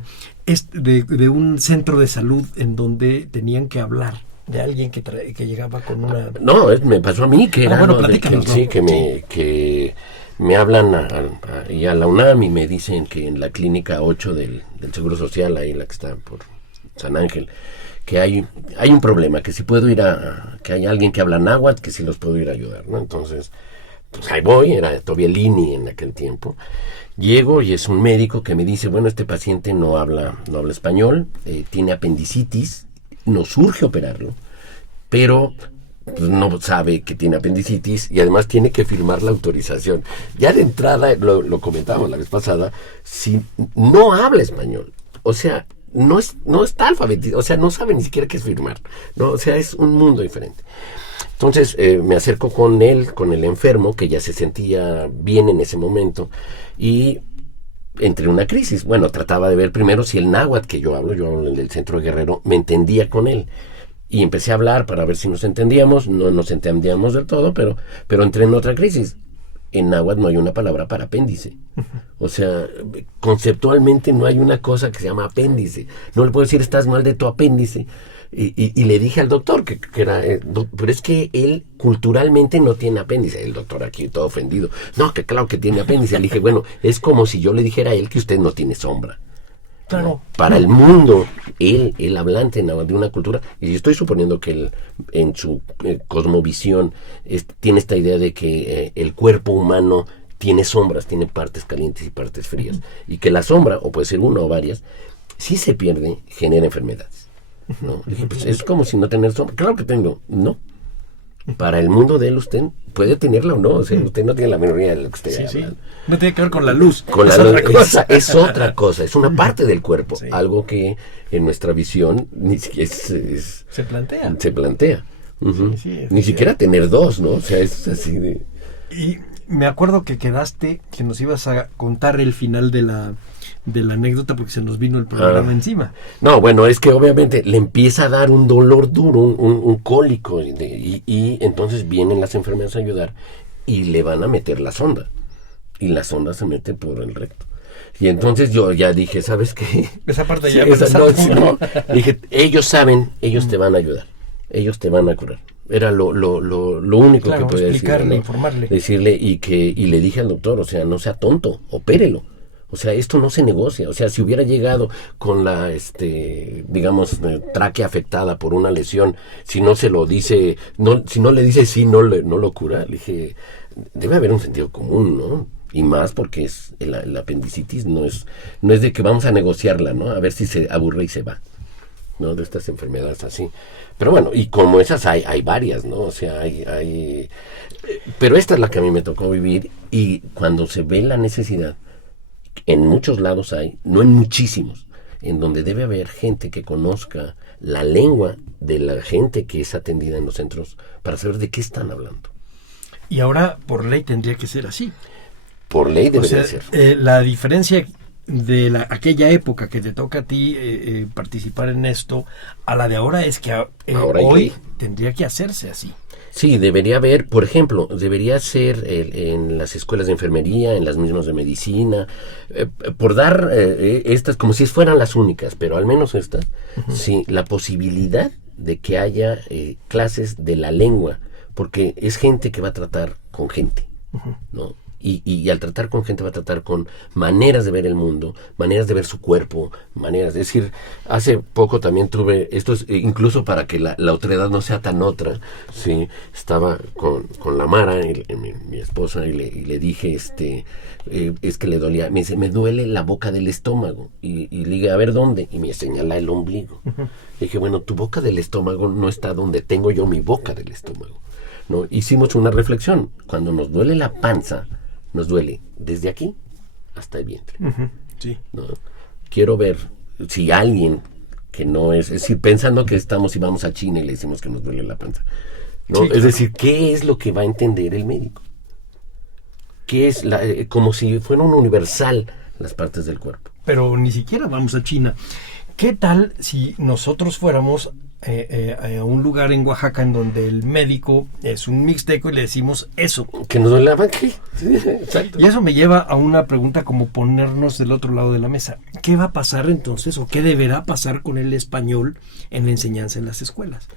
un centro de salud en donde tenían que hablar de alguien que llegaba con una... No, me pasó a mí, que era... Bueno, platícanos, ¿no? Sí, que me hablan y a la UNAM y me dicen que en la clínica 8 del Seguro Social, ahí la que está por San Ángel, que hay un problema, que si puedo ir que hay alguien que habla náhuatl, que si los puedo ir a ayudar, ¿no? Entonces, pues ahí voy, era Tobielini en aquel tiempo. Llego y es un médico que me dice, bueno, este paciente no habla español, tiene apendicitis, nos urge operarlo, pero pues, no sabe que tiene apendicitis y además tiene que firmar la autorización. Ya de entrada, lo comentábamos la vez pasada, si no habla español, o sea, no está alfabetizado, o sea, no sabe ni siquiera qué es firmar, ¿no? O sea, es un mundo diferente. Entonces me acerco con el enfermo, que ya se sentía bien en ese momento, y entré en una crisis. Bueno, trataba de ver primero si el náhuatl que yo hablo el del Centro de Guerrero, me entendía con él. Y empecé a hablar para ver si nos entendíamos. No nos entendíamos del todo, pero entré en otra crisis. En náhuatl no hay una palabra para apéndice. O sea, conceptualmente no hay una cosa que se llama apéndice. No le puedo decir, estás mal de tu apéndice. Y le dije al doctor que era, pero es que él culturalmente no tiene apéndice. El doctor aquí todo ofendido. No, que claro que tiene apéndice. Le dije, bueno, es como si yo le dijera a él que usted no tiene sombra. Claro. ¿No? Para el mundo, el hablante de una cultura, y estoy suponiendo que él, en su cosmovisión, tiene esta idea de que el cuerpo humano tiene sombras, tiene partes calientes y partes frías, y que la sombra, o puede ser una o varias, si se pierde, genera enfermedades. ¿No? Dije, pues es como si no tener sombra. Claro que tengo, no. Para el mundo de él, usted puede tenerla o no. O sea, usted no tiene la menor idea de lo que usted habla. Sí. No tiene que ver con la luz. Es otra cosa. Es una parte del cuerpo. Sí. Algo que en nuestra visión ni siquiera se plantea. Se plantea. Ujú. Sí, Ni siquiera tener dos, ¿no? O sea, es así de... Y me acuerdo que quedaste, que nos ibas a contar el final de la anécdota porque se nos vino el programa encima. No, bueno, es que obviamente le empieza a dar un dolor duro, un cólico, y entonces vienen las enfermeras a ayudar y le van a meter la sonda. Y la sonda se mete por el recto. Y entonces yo ya dije, ¿sabes qué? Esa parte ya no. Dije, ellos saben, ellos te van a ayudar, ellos te van a curar. Era lo único que podía explicarle, decirle, ¿no? informarle. Decirle, y le dije al doctor, o sea, no sea tonto, opérelo. O sea, esto no se negocia. O sea, si hubiera llegado con la, digamos, tráquea afectada por una lesión, si no se lo dice, si no le dice sí, no lo cura. Le dije, debe haber un sentido común, ¿no? Y más porque la apendicitis no es de que vamos a negociarla, ¿no? A ver si se aburre y se va, ¿no? De estas enfermedades así. Pero bueno, y como esas hay varias, ¿no? O sea, pero esta es la que a mí me tocó vivir, y cuando se ve la necesidad, en muchos lados hay, no en muchísimos, en donde debe haber gente que conozca la lengua de la gente que es atendida en los centros para saber de qué están hablando. Y ahora, por ley, tendría que ser así. Por ley debería ser. La diferencia de aquella época que te toca a ti participar en esto a la de ahora es que hoy tendría que hacerse así. Sí, debería haber, por ejemplo, debería ser en las escuelas de enfermería, en las mismas de medicina, por dar estas como si fueran las únicas, pero al menos estas, sí, la posibilidad de que haya clases de la lengua, porque es gente que va a tratar con gente, ¿no? Y al tratar con gente va a tratar con maneras de ver el mundo, maneras de ver su cuerpo, es decir, hace poco también tuve, esto es incluso para que la otredad no sea tan otra, sí, estaba con la Mara, mi esposa, y le dije, es que le dolía, me dice, me duele la boca del estómago, y le dije, a ver dónde, y me señala el ombligo. Le dije, bueno, tu boca del estómago no está donde tengo yo mi boca del estómago, ¿no? Hicimos una reflexión, cuando nos duele la panza, nos duele desde aquí hasta el vientre. Sí. ¿No? Quiero ver si alguien que no es decir, pensando que estamos y vamos a China y le decimos que nos duele la panza, ¿no? Sí, Es claro. decir, ¿qué es lo que va a entender el médico? ¿Qué es como si fuera un universal las partes del cuerpo? Pero ni siquiera vamos a China. ¿Qué tal si nosotros fuéramos a un lugar en Oaxaca en donde el médico es un mixteco y le decimos eso? Que nos duele la panza. Sí, exacto. Y eso me lleva a una pregunta como ponernos del otro lado de la mesa. ¿Qué va a pasar entonces o qué deberá pasar con el español en la enseñanza en las escuelas?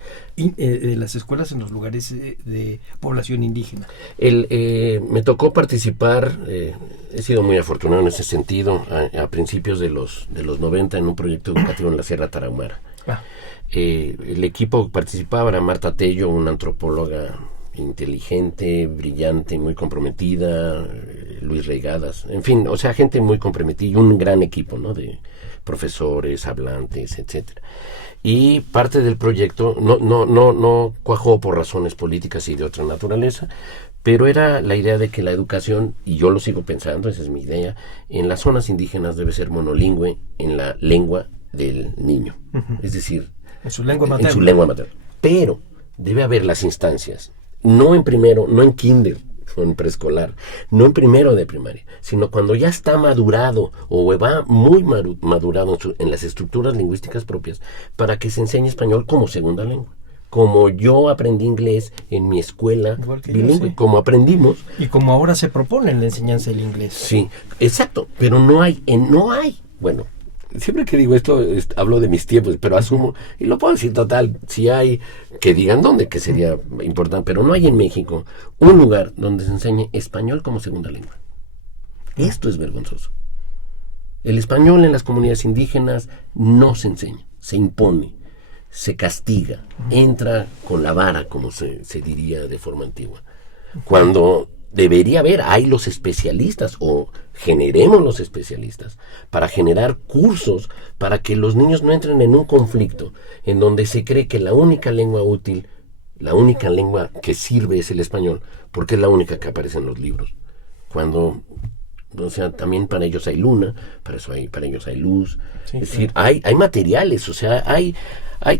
Las escuelas en los lugares de población indígena. Me tocó participar, he sido muy afortunado en ese sentido, a principios de los 90 en un proyecto educativo en la Sierra Tarahumara. El equipo participaba, era Marta Tello, una antropóloga inteligente, brillante, muy comprometida, Luis Reigadas, en fin, o sea, gente muy comprometida y un gran equipo, ¿no? De profesores, hablantes, etcétera. Y parte del proyecto no cuajó por razones políticas y de otra naturaleza, pero era la idea de que la educación, y yo lo sigo pensando, esa es mi idea, en las zonas indígenas debe ser monolingüe en la lengua del niño, es decir, en su lengua materna. En su lengua materna. Pero debe haber las instancias, no en primero, no en kinder o en preescolar, no en primero de primaria, sino cuando ya está madurado o va muy madurado en las estructuras lingüísticas propias, para que se enseñe español como segunda lengua. Como yo aprendí inglés en mi escuela bilingüe, sí. Como aprendimos. Y como ahora se propone en la enseñanza del inglés. Sí, exacto, pero no hay. Bueno, siempre que digo esto, hablo de mis tiempos, pero asumo, y lo puedo decir total, si hay, que digan dónde, que sería importante, pero no hay en México un lugar donde se enseñe español como segunda lengua. Esto es vergonzoso. El español en las comunidades indígenas no se enseña, se impone, se castiga, entra con la vara, como se diría de forma antigua. Cuando debería haber, hay los especialistas, o generemos los especialistas, para generar cursos para que los niños no entren en un conflicto en donde se cree que la única lengua útil, la única lengua que sirve es el español, porque es la única que aparece en los libros. Cuando O sea, también para ellos hay luna, para ellos hay luz. Sí, es decir, hay materiales, o sea,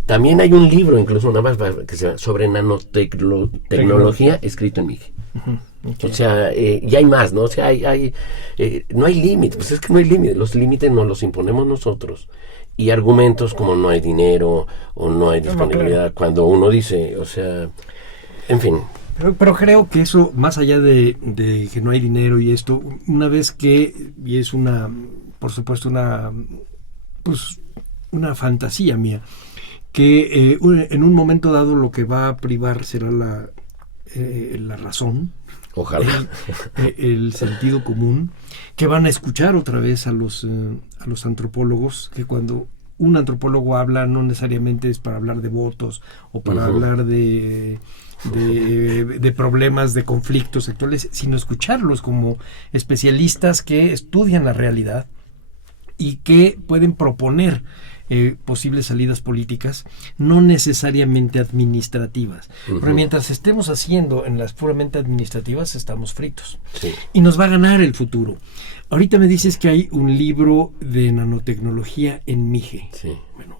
también hay un libro, incluso nada más, que se llama sobre nanotecnología, escrito en Mije. Okay. O sea, y hay más, ¿no? O sea, no hay límites, pues es que no hay límites, los límites nos los imponemos nosotros. Y argumentos como no hay dinero o no hay disponibilidad, claro. cuando uno dice, o sea, en fin. Pero creo que eso, más allá de que no hay dinero y esto, una vez que, y es por supuesto, una fantasía mía, que en un momento dado lo que va a privar será la razón, Ojalá. el sentido común, que van a escuchar otra vez a los antropólogos, que cuando un antropólogo habla no necesariamente es para hablar de votos o para hablar de problemas, de conflictos actuales, sino escucharlos como especialistas que estudian la realidad y que pueden proponer posibles salidas políticas, no necesariamente administrativas. Pero mientras estemos haciendo en las puramente administrativas, estamos fritos. Sí. Y nos va a ganar el futuro. Ahorita me dices que hay un libro de nanotecnología en Mije. Sí. Bueno,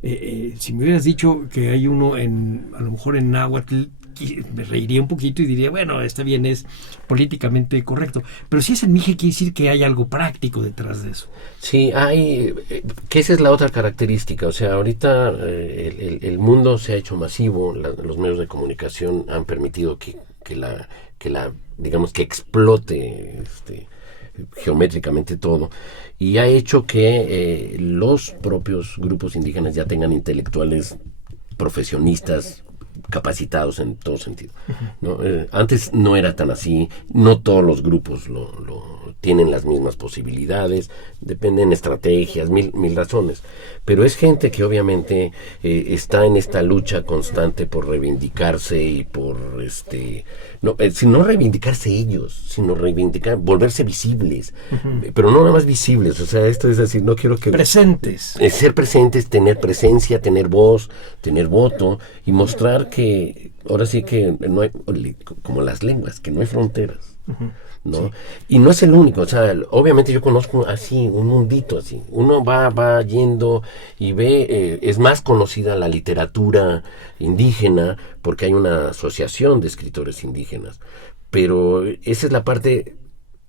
si me hubieras dicho que hay uno a lo mejor en náhuatl, me reiría un poquito y diría, bueno, está bien, es políticamente correcto. Pero si es en Mije, quiere decir que hay algo práctico detrás de eso. Sí, que esa es la otra característica. O sea, ahorita el mundo se ha hecho masivo, los medios de comunicación han permitido que digamos, que explote geométricamente todo, y ha hecho que los propios grupos indígenas ya tengan intelectuales profesionistas capacitados en todo sentido, ¿no? Antes no era tan así, no todos los grupos lo tienen las mismas posibilidades, dependen estrategias, mil razones, pero es gente que obviamente está en esta lucha constante por reivindicarse y por no reivindicarse ellos, sino volverse visibles, pero no nada más visibles, o sea, esto es decir, no quiero que presentes, ser presentes, tener presencia, tener voz, tener voto y mostrar que ahora sí que no hay, como las lenguas, que no hay fronteras, ¿no? Sí. Y no es el único, o sea, obviamente yo conozco así, un mundito así, uno va yendo y ve, es más conocida la literatura indígena porque hay una asociación de escritores indígenas, pero esa es la parte,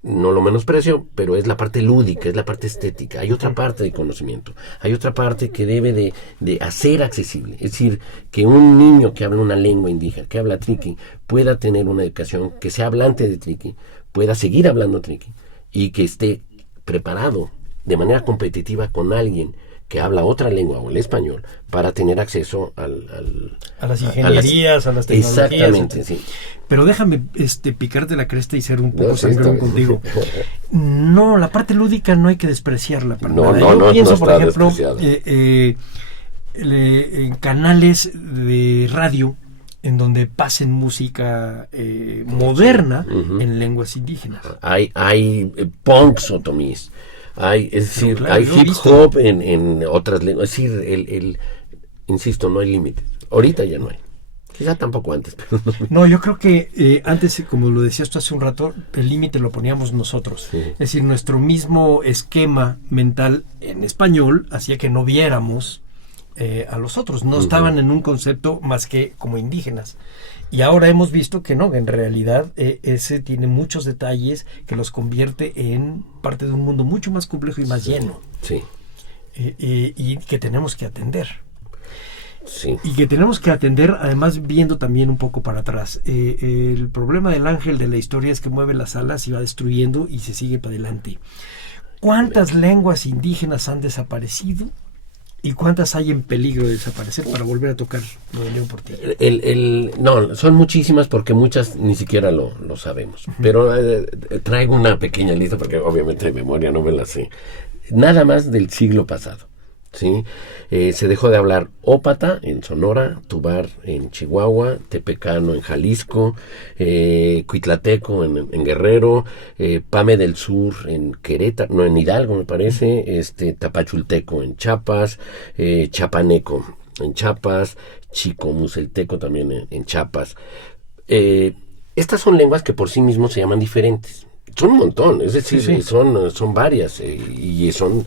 no lo menosprecio, pero es la parte lúdica, es la parte estética. Hay otra parte de conocimiento, hay otra parte que debe de hacer accesible, es decir, que un niño que habla una lengua indígena, que habla triqui, pueda tener una educación, que sea hablante de triqui, pueda seguir hablando triqui y que esté preparado de manera competitiva con alguien que habla otra lengua o el español para tener acceso a las ingenierías, a las tecnologías. Exactamente, etc. Sí. Pero déjame picarte la cresta y ser un poco sangrón contigo. No, la parte lúdica no hay que despreciarla. Yo pienso, por ejemplo, en canales de radio en donde pasen música moderna en lenguas indígenas. Hay punks otomís. Es decir, claro, hay hip hop en otras lenguas. Es decir, insisto, no hay límites. Ahorita ya no hay. Quizá tampoco antes. Pero no, yo creo que antes, como lo decías tú hace un rato, el límite lo poníamos nosotros. Sí. Es decir, nuestro mismo esquema mental en español hacía que no viéramos a los otros. No estaban en un concepto más que como indígenas. Y ahora hemos visto que no, que en realidad ese tiene muchos detalles que los convierte en parte de un mundo mucho más complejo y más lleno. Sí. Y que tenemos que atender. Sí. Y que tenemos que atender, además, viendo también un poco para atrás. El problema del ángel de la historia es que mueve las alas y va destruyendo y se sigue para adelante. ¿Cuántas lenguas indígenas han desaparecido? ¿Y cuántas hay en peligro de desaparecer para volver a tocar lo de León Portillo? No, son muchísimas porque muchas ni siquiera lo sabemos. Pero traigo una pequeña lista porque obviamente de memoria no me la sé. Nada más del siglo pasado. ¿Sí? Se dejó de hablar ópata en Sonora, tubar en Chihuahua, tepecano en Jalisco, cuitlateco en Guerrero, pame del sur en Querétaro, no, en Hidalgo me parece, tapachulteco en Chiapas, chapaneco en Chiapas, chicomucelteco también en Chiapas. Estas son lenguas que por sí mismos se llaman diferentes. Son un montón, es decir, Sí. son varias, y son...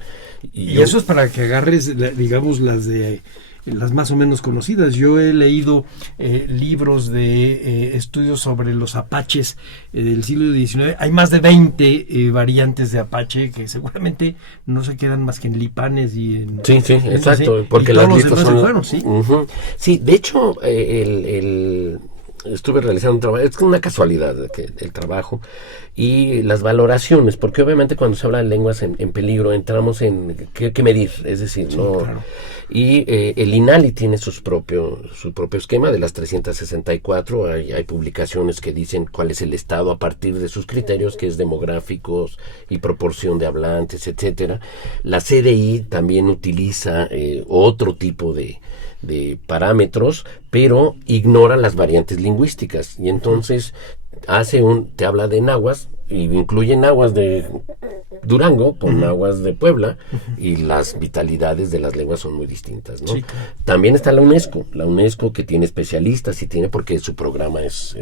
Y eso es para que agarres, digamos, las más o menos conocidas. Yo he leído libros de estudios sobre los apaches del siglo XIX. Hay más de 20 variantes de apache que seguramente no se quedan más que en lipanes y en... Sí, exacto, ¿sí? porque Y las todos los listas demás se son... fueron, ¿sí? Ujú. Sí, de hecho, estuve realizando un trabajo, es una casualidad el trabajo y las valoraciones, porque obviamente cuando se habla de lenguas en peligro entramos en qué medir, es decir, Sí, no... claro. Y el INALI tiene su propio esquema de las 364, hay publicaciones que dicen cuál es el estado a partir de sus criterios, que es demográficos y proporción de hablantes, etcétera. La CDI también utiliza otro tipo de parámetros, pero ignora las variantes lingüísticas, y entonces te habla de náhuatl y incluye náhuatl de Durango con náhuatl de Puebla, y las vitalidades de las lenguas son muy distintas, ¿no? Sí, claro. También está la UNESCO que tiene especialistas y tiene, porque su programa es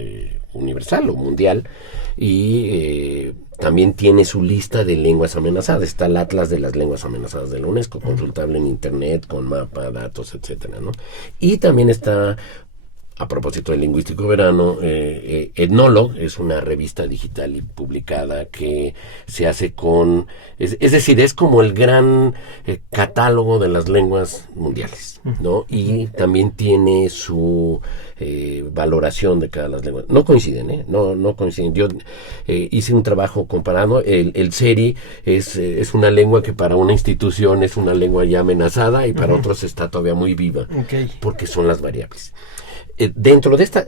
universal o mundial, y también tiene su lista de lenguas amenazadas. Está el Atlas de las lenguas amenazadas de la UNESCO, consultable en internet, con mapa, datos, etcétera, ¿no? Y también está, a propósito del Lingüístico Verano, Ethnologue es una revista digital y publicada que se hace es decir, es como el gran catálogo de las lenguas mundiales, ¿no? Y también tiene su valoración de cada las lenguas. No coinciden, no coinciden. Yo hice un trabajo comparando. El Seri es una lengua que para una institución es una lengua ya amenazada, y para otros está todavía muy viva, porque son las variables. Dentro de esta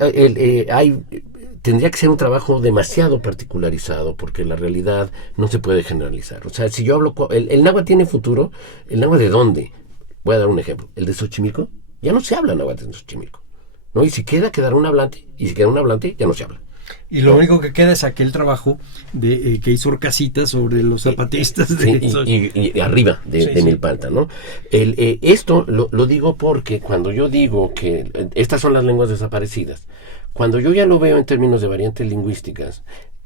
tendría que ser un trabajo demasiado particularizado, porque la realidad no se puede generalizar. O sea, si yo hablo, el náhuatl tiene futuro. ¿El náhuatl de dónde? Voy a dar un ejemplo. El de Xochimilco, ya no se habla náhuatl en Xochimilco, ¿no? Y si quedará un hablante, y si queda un hablante, ya no se habla. Y lo único que queda es aquel trabajo que hizo Orcasitas sobre los zapatistas. Y arriba de Milpalta, ¿no? Esto lo digo porque cuando yo digo que estas son las lenguas desaparecidas, cuando yo ya lo veo en términos de variantes lingüísticas,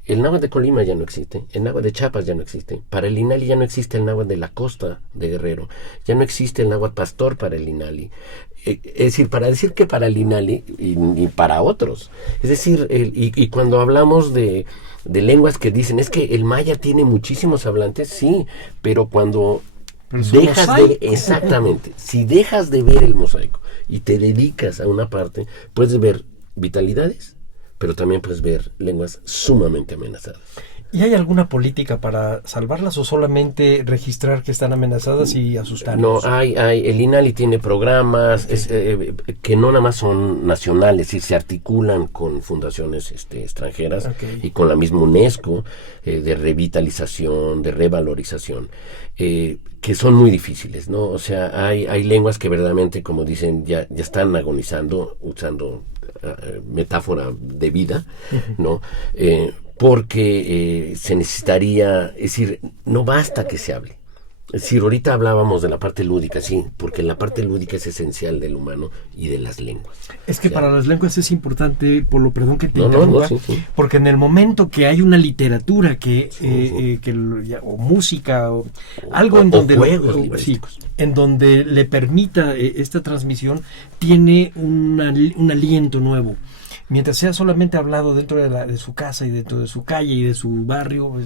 el náhuatl de Colima ya no existe, el náhuatl de Chiapas ya no existe, para el INALI ya no existe el náhuatl de la costa de Guerrero, ya no existe el náhuatl pastor para el INALI. Es decir, para decir que para el INALI y para otros, es decir, y cuando hablamos de lenguas que dicen, es que el maya tiene muchísimos hablantes, sí, pero cuando exactamente, si dejas de ver el mosaico y te dedicas a una parte, puedes ver vitalidades, pero también puedes ver lenguas sumamente amenazadas. ¿Y hay alguna política para salvarlas, o solamente registrar que están amenazadas y asustarlos? No, el INALI tiene programas que no nada más son nacionales, y se articulan con fundaciones extranjeras y con la misma UNESCO, de revitalización, de revalorización, que son muy difíciles, ¿no? O sea, hay lenguas que verdaderamente, como dicen, ya están agonizando, usando metáfora de vida, ¿no? Porque se necesitaría, es decir, no basta que se hable. Es decir, ahorita hablábamos de la parte lúdica, sí, porque la parte lúdica es esencial del humano y de las lenguas. Es que para las lenguas es importante, perdón que te interrumpa, sí. porque en el momento que hay una literatura o música o algo en donde en donde le permita esta transmisión, tiene un aliento nuevo. Mientras sea solamente hablado dentro de su casa y dentro de su calle y de su barrio,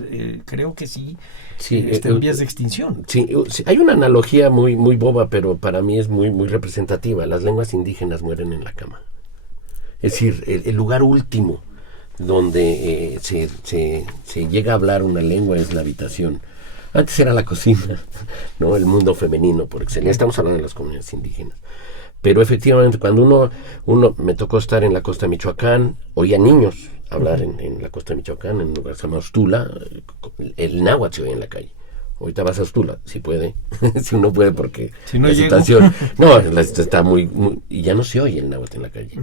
creo que sí está en vías de extinción. Sí, hay una analogía muy, muy boba, pero para mí es muy, muy representativa. Las lenguas indígenas mueren en la cama. Es decir, el lugar último donde se llega a hablar una lengua es la habitación. Antes era la cocina, ¿no? El mundo femenino por excelencia. Estamos hablando de las comunidades indígenas. Pero efectivamente, cuando uno me tocó estar en la costa de Michoacán, oía niños hablar en la costa de Michoacán, en un lugar que se llama Ostula, el náhuatl se oía en la calle. Ahorita vas a Ostula, si puede, si uno puede, porque si no la situación, está muy, y ya no se oye el náhuatl en la calle.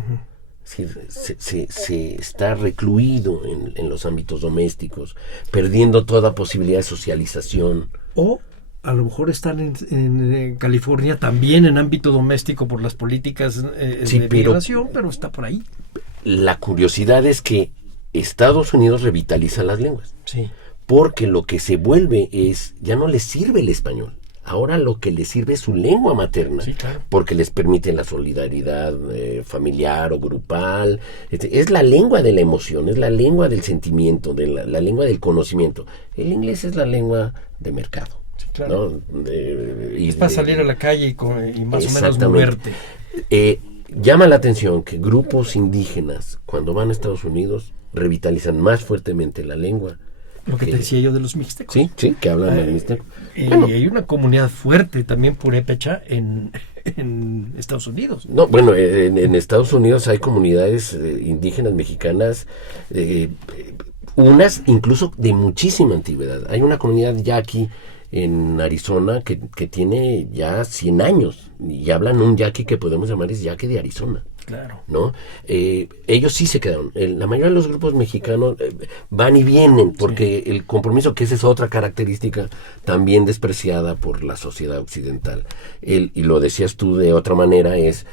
Es decir, se está recluido en los ámbitos domésticos, perdiendo toda posibilidad de socialización. O a lo mejor están en California también en ámbito doméstico por las políticas de migración, pero está por ahí. La curiosidad es que Estados Unidos revitaliza las lenguas. Sí. porque lo que se vuelve es, ya no les sirve el español. Ahora lo que les sirve es su lengua materna, Sí, claro. porque les permite la solidaridad familiar o grupal. Es la lengua de la emoción, es la lengua del sentimiento, la lengua del conocimiento. El inglés es la lengua de mercado. Sí, claro. ¿No? Es para salir a la calle y más o menos Exactamente. moverte. Llama la atención que grupos indígenas, cuando van a Estados Unidos, revitalizan más fuertemente la lengua. Lo que te decía yo de los mixtecos. Sí, que hablan el mixteco. Y Bueno, hay una comunidad fuerte también purépecha en Estados Unidos. no, bueno, en Estados Unidos hay comunidades indígenas mexicanas, unas incluso de muchísima antigüedad. Hay una comunidad yaqui en Arizona que tiene ya 100 años y hablan un yaqui que podemos llamar es yaqui de Arizona. Claro. ¿No? Ellos sí se quedaron. La mayoría de los grupos mexicanos van y vienen porque el compromiso, que esa es otra característica también despreciada por la sociedad occidental. Y lo decías tú de otra manera, es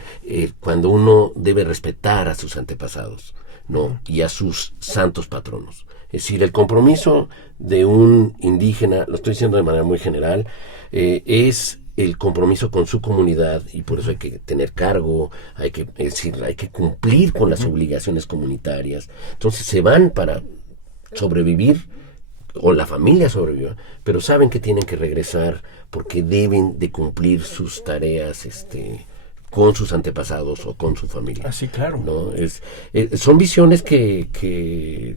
cuando uno debe respetar a sus antepasados, ¿no? Y a sus santos patronos. Es decir, el compromiso de un indígena, lo estoy diciendo de manera muy general, es el compromiso con su comunidad, y por eso hay que tener cargo, hay que cumplir con las obligaciones comunitarias. Entonces se van para sobrevivir, o la familia sobrevive, pero saben que tienen que regresar porque deben de cumplir sus tareas con sus antepasados o con su familia. Así, claro. ¿No? Son visiones que,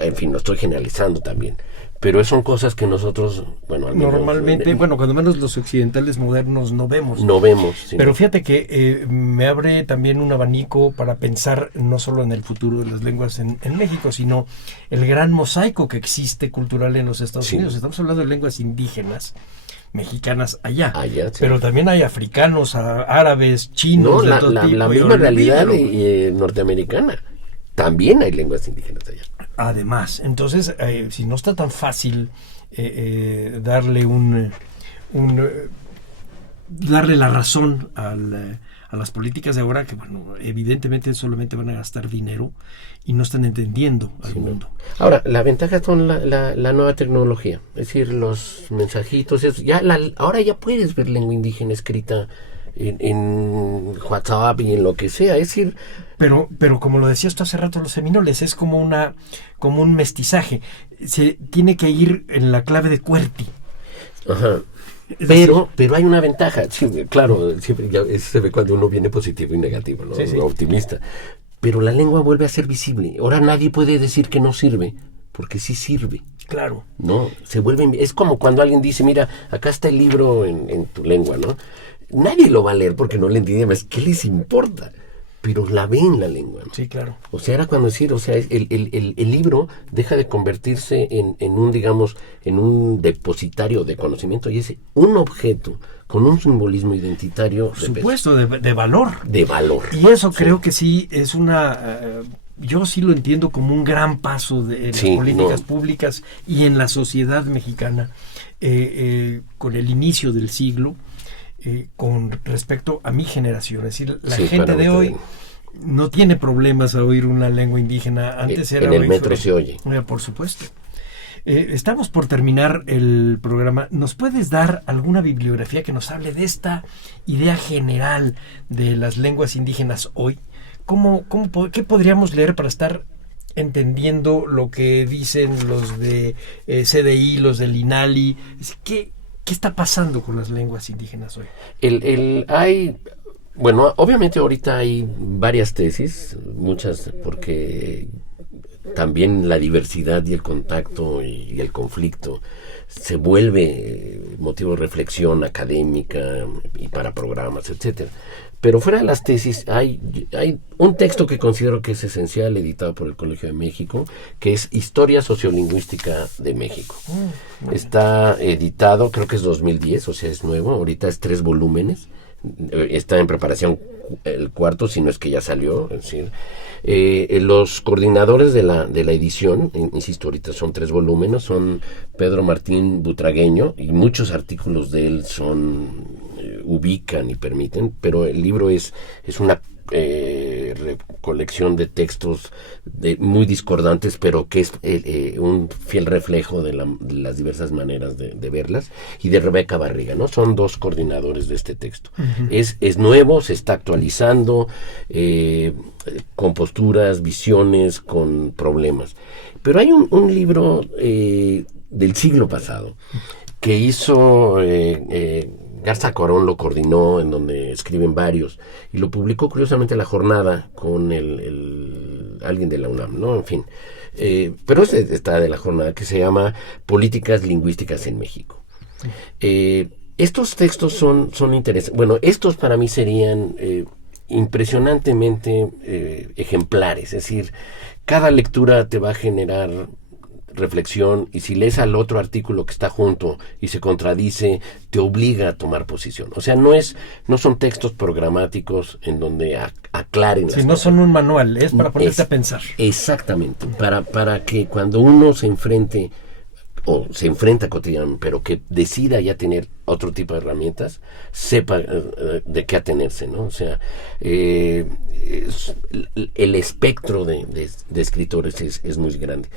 en fin, no estoy generalizando también, pero son cosas que nosotros, bueno, al menos, normalmente, cuando menos los occidentales modernos no vemos. No vemos. Sí. Pero fíjate que me abre también un abanico para pensar no solo en el futuro de las lenguas en México, sino el gran mosaico que existe cultural en los Estados Unidos. Estamos hablando de lenguas indígenas mexicanas allá, sí. Pero también hay africanos, árabes, chinos, de todo tipo. La misma realidad norteamericana. También hay lenguas indígenas allá. Además, entonces, si no está tan fácil darle darle la razón a las políticas de ahora, que bueno, evidentemente solamente van a gastar dinero y no están entendiendo al mundo. Ahora, la ventaja son la nueva tecnología, es decir, los mensajitos, ahora ya puedes ver lengua indígena escrita en WhatsApp y en lo que sea, es decir... Pero como lo decías tú hace rato, los seminoles es como un mestizaje. Se tiene que ir en la clave de QWERTY. Ajá. Pero hay una ventaja, sí, claro, siempre se ve cuando uno viene positivo y negativo, ¿no? Sí. Optimista. Pero la lengua vuelve a ser visible. Ahora nadie puede decir que no sirve, porque sí sirve. Claro. No, es como cuando alguien dice, mira, acá está el libro en tu lengua, ¿no? Nadie lo va a leer porque no le entiende más. ¿Qué les importa? Pero la ve en la lengua, ¿no? Sí, claro. O sea, era cuando decir, el libro deja de convertirse en un depositario de conocimiento y es un objeto con un simbolismo identitario. Por supuesto, de valor. De valor. Y eso creo que sí es yo sí lo entiendo como un gran paso en las políticas públicas y en la sociedad mexicana con el inicio del siglo. Con respecto a mi generación, es decir, la gente de hoy no tiene problemas a oír una lengua indígena. Antes era en el metro se oye. Por supuesto. Estamos por terminar el programa. ¿Nos puedes dar alguna bibliografía que nos hable de esta idea general de las lenguas indígenas hoy? ¿Qué podríamos leer para estar entendiendo lo que dicen los de CDI, los del INALI? ¿Qué está pasando con las lenguas indígenas hoy? Obviamente ahorita hay varias tesis, muchas, porque también la diversidad y el contacto y el conflicto se vuelve motivo de reflexión académica y para programas, etcétera. Pero fuera de las tesis hay un texto que considero que es esencial, editado por el Colegio de México, que es Historia Sociolingüística de México. Está editado, creo que es 2010, o sea, es nuevo, ahorita es 3 volúmenes, está en preparación el 4, si no es que ya salió, es decir, los coordinadores de la edición, insisto, ahorita son 3 volúmenes, son Pedro Martín Butragueño, y muchos artículos de él ubican y permiten, pero el libro es una colección de textos muy discordantes, pero que es un fiel reflejo de las diversas maneras de verlas, y de Rebeca Barriga, ¿no? Son dos coordinadores de este texto. Uh-huh. Es nuevo, se está actualizando, con posturas, visiones, con problemas. Pero hay un libro del siglo pasado que hizo Garza Cuarón, lo coordinó, en donde escriben varios, y lo publicó curiosamente La Jornada con alguien de la UNAM, ¿no? En fin. Pero está de La Jornada, que se llama Políticas Lingüísticas en México. Estos textos son interesantes. Bueno, estos para mí serían impresionantemente ejemplares, es decir, cada lectura te va a generar reflexión, y si lees al otro artículo que está junto y se contradice, te obliga a tomar posición. O sea, no son textos programáticos en donde aclaren las cosas. No son un manual, es para ponerte a pensar. Exactamente, para que cuando uno se enfrenta cotidianamente, pero que decida ya tener otro tipo de herramientas, sepa de qué atenerse, ¿no? O sea, el espectro de escritores es muy grande.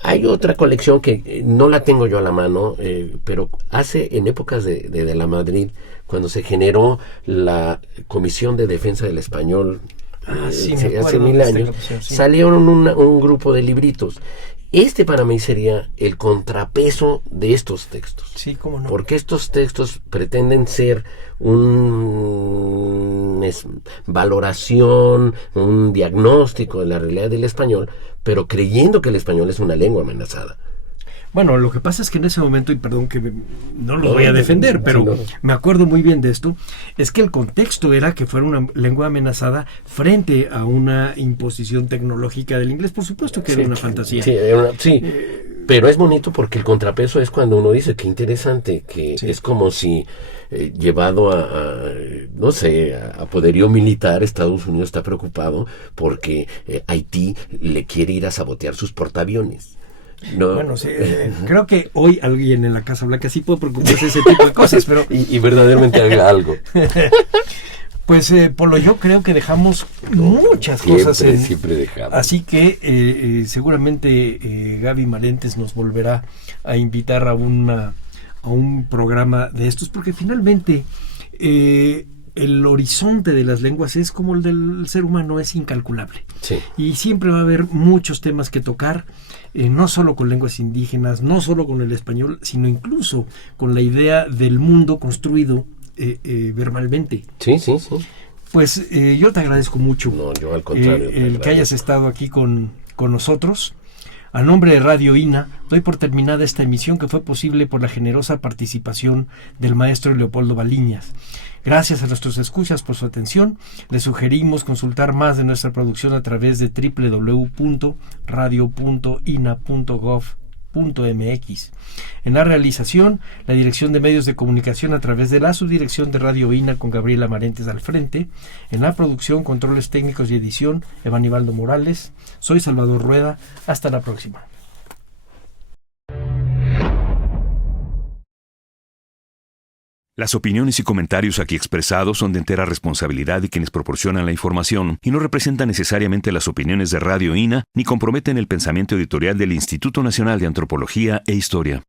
Hay otra colección que no la tengo yo a la mano, pero en épocas de la Madrid, cuando se generó la Comisión de Defensa del Español, hace 1000 años, salieron un grupo de libritos. Este para mí sería el contrapeso de estos textos. Sí, cómo no. Porque estos textos pretenden ser una valoración, un diagnóstico de la realidad del español, pero creyendo que el español es una lengua amenazada. Bueno, lo que pasa es que en ese momento, y perdón que no lo voy a defender, pero me acuerdo muy bien de esto, es que el contexto era que fuera una lengua amenazada frente a una imposición tecnológica del inglés. Por supuesto que era una fantasía. Sí, pero es bonito porque el contrapeso es cuando uno dice, qué interesante, que es como si llevado a poderío militar, Estados Unidos está preocupado porque Haití le quiere ir a sabotear sus portaaviones. No. Bueno, sí, creo que hoy alguien en la Casa Blanca sí puede preocuparse de ese tipo de cosas, pero... y verdaderamente haga algo. Pues, Polo, yo creo que dejamos muchas cosas siempre dejamos. Así que seguramente Gaby Marentes nos volverá a invitar a un programa de estos, porque finalmente el horizonte de las lenguas es como el del ser humano, es incalculable. Sí. Y siempre va a haber muchos temas que tocar, no solo con lenguas indígenas, no solo con el español, sino incluso con la idea del mundo construido verbalmente. Sí. Pues yo te agradezco mucho. No, yo al contrario. El que hayas estado aquí con nosotros. A nombre de Radio INA, doy por terminada esta emisión que fue posible por la generosa participación del maestro Leopoldo Baliñas. Gracias a nuestros escuchas por su atención. Les sugerimos consultar más de nuestra producción a través de www.radio.ina.gov.mx. En la realización, la Dirección de Medios de Comunicación a través de la Subdirección de Radio INA con Gabriela Marentes al frente. En la producción, controles técnicos y edición, Evanibaldo Morales. Soy Salvador Rueda. Hasta la próxima. Las opiniones y comentarios aquí expresados son de entera responsabilidad de quienes proporcionan la información y no representan necesariamente las opiniones de Radio INA ni comprometen el pensamiento editorial del Instituto Nacional de Antropología e Historia.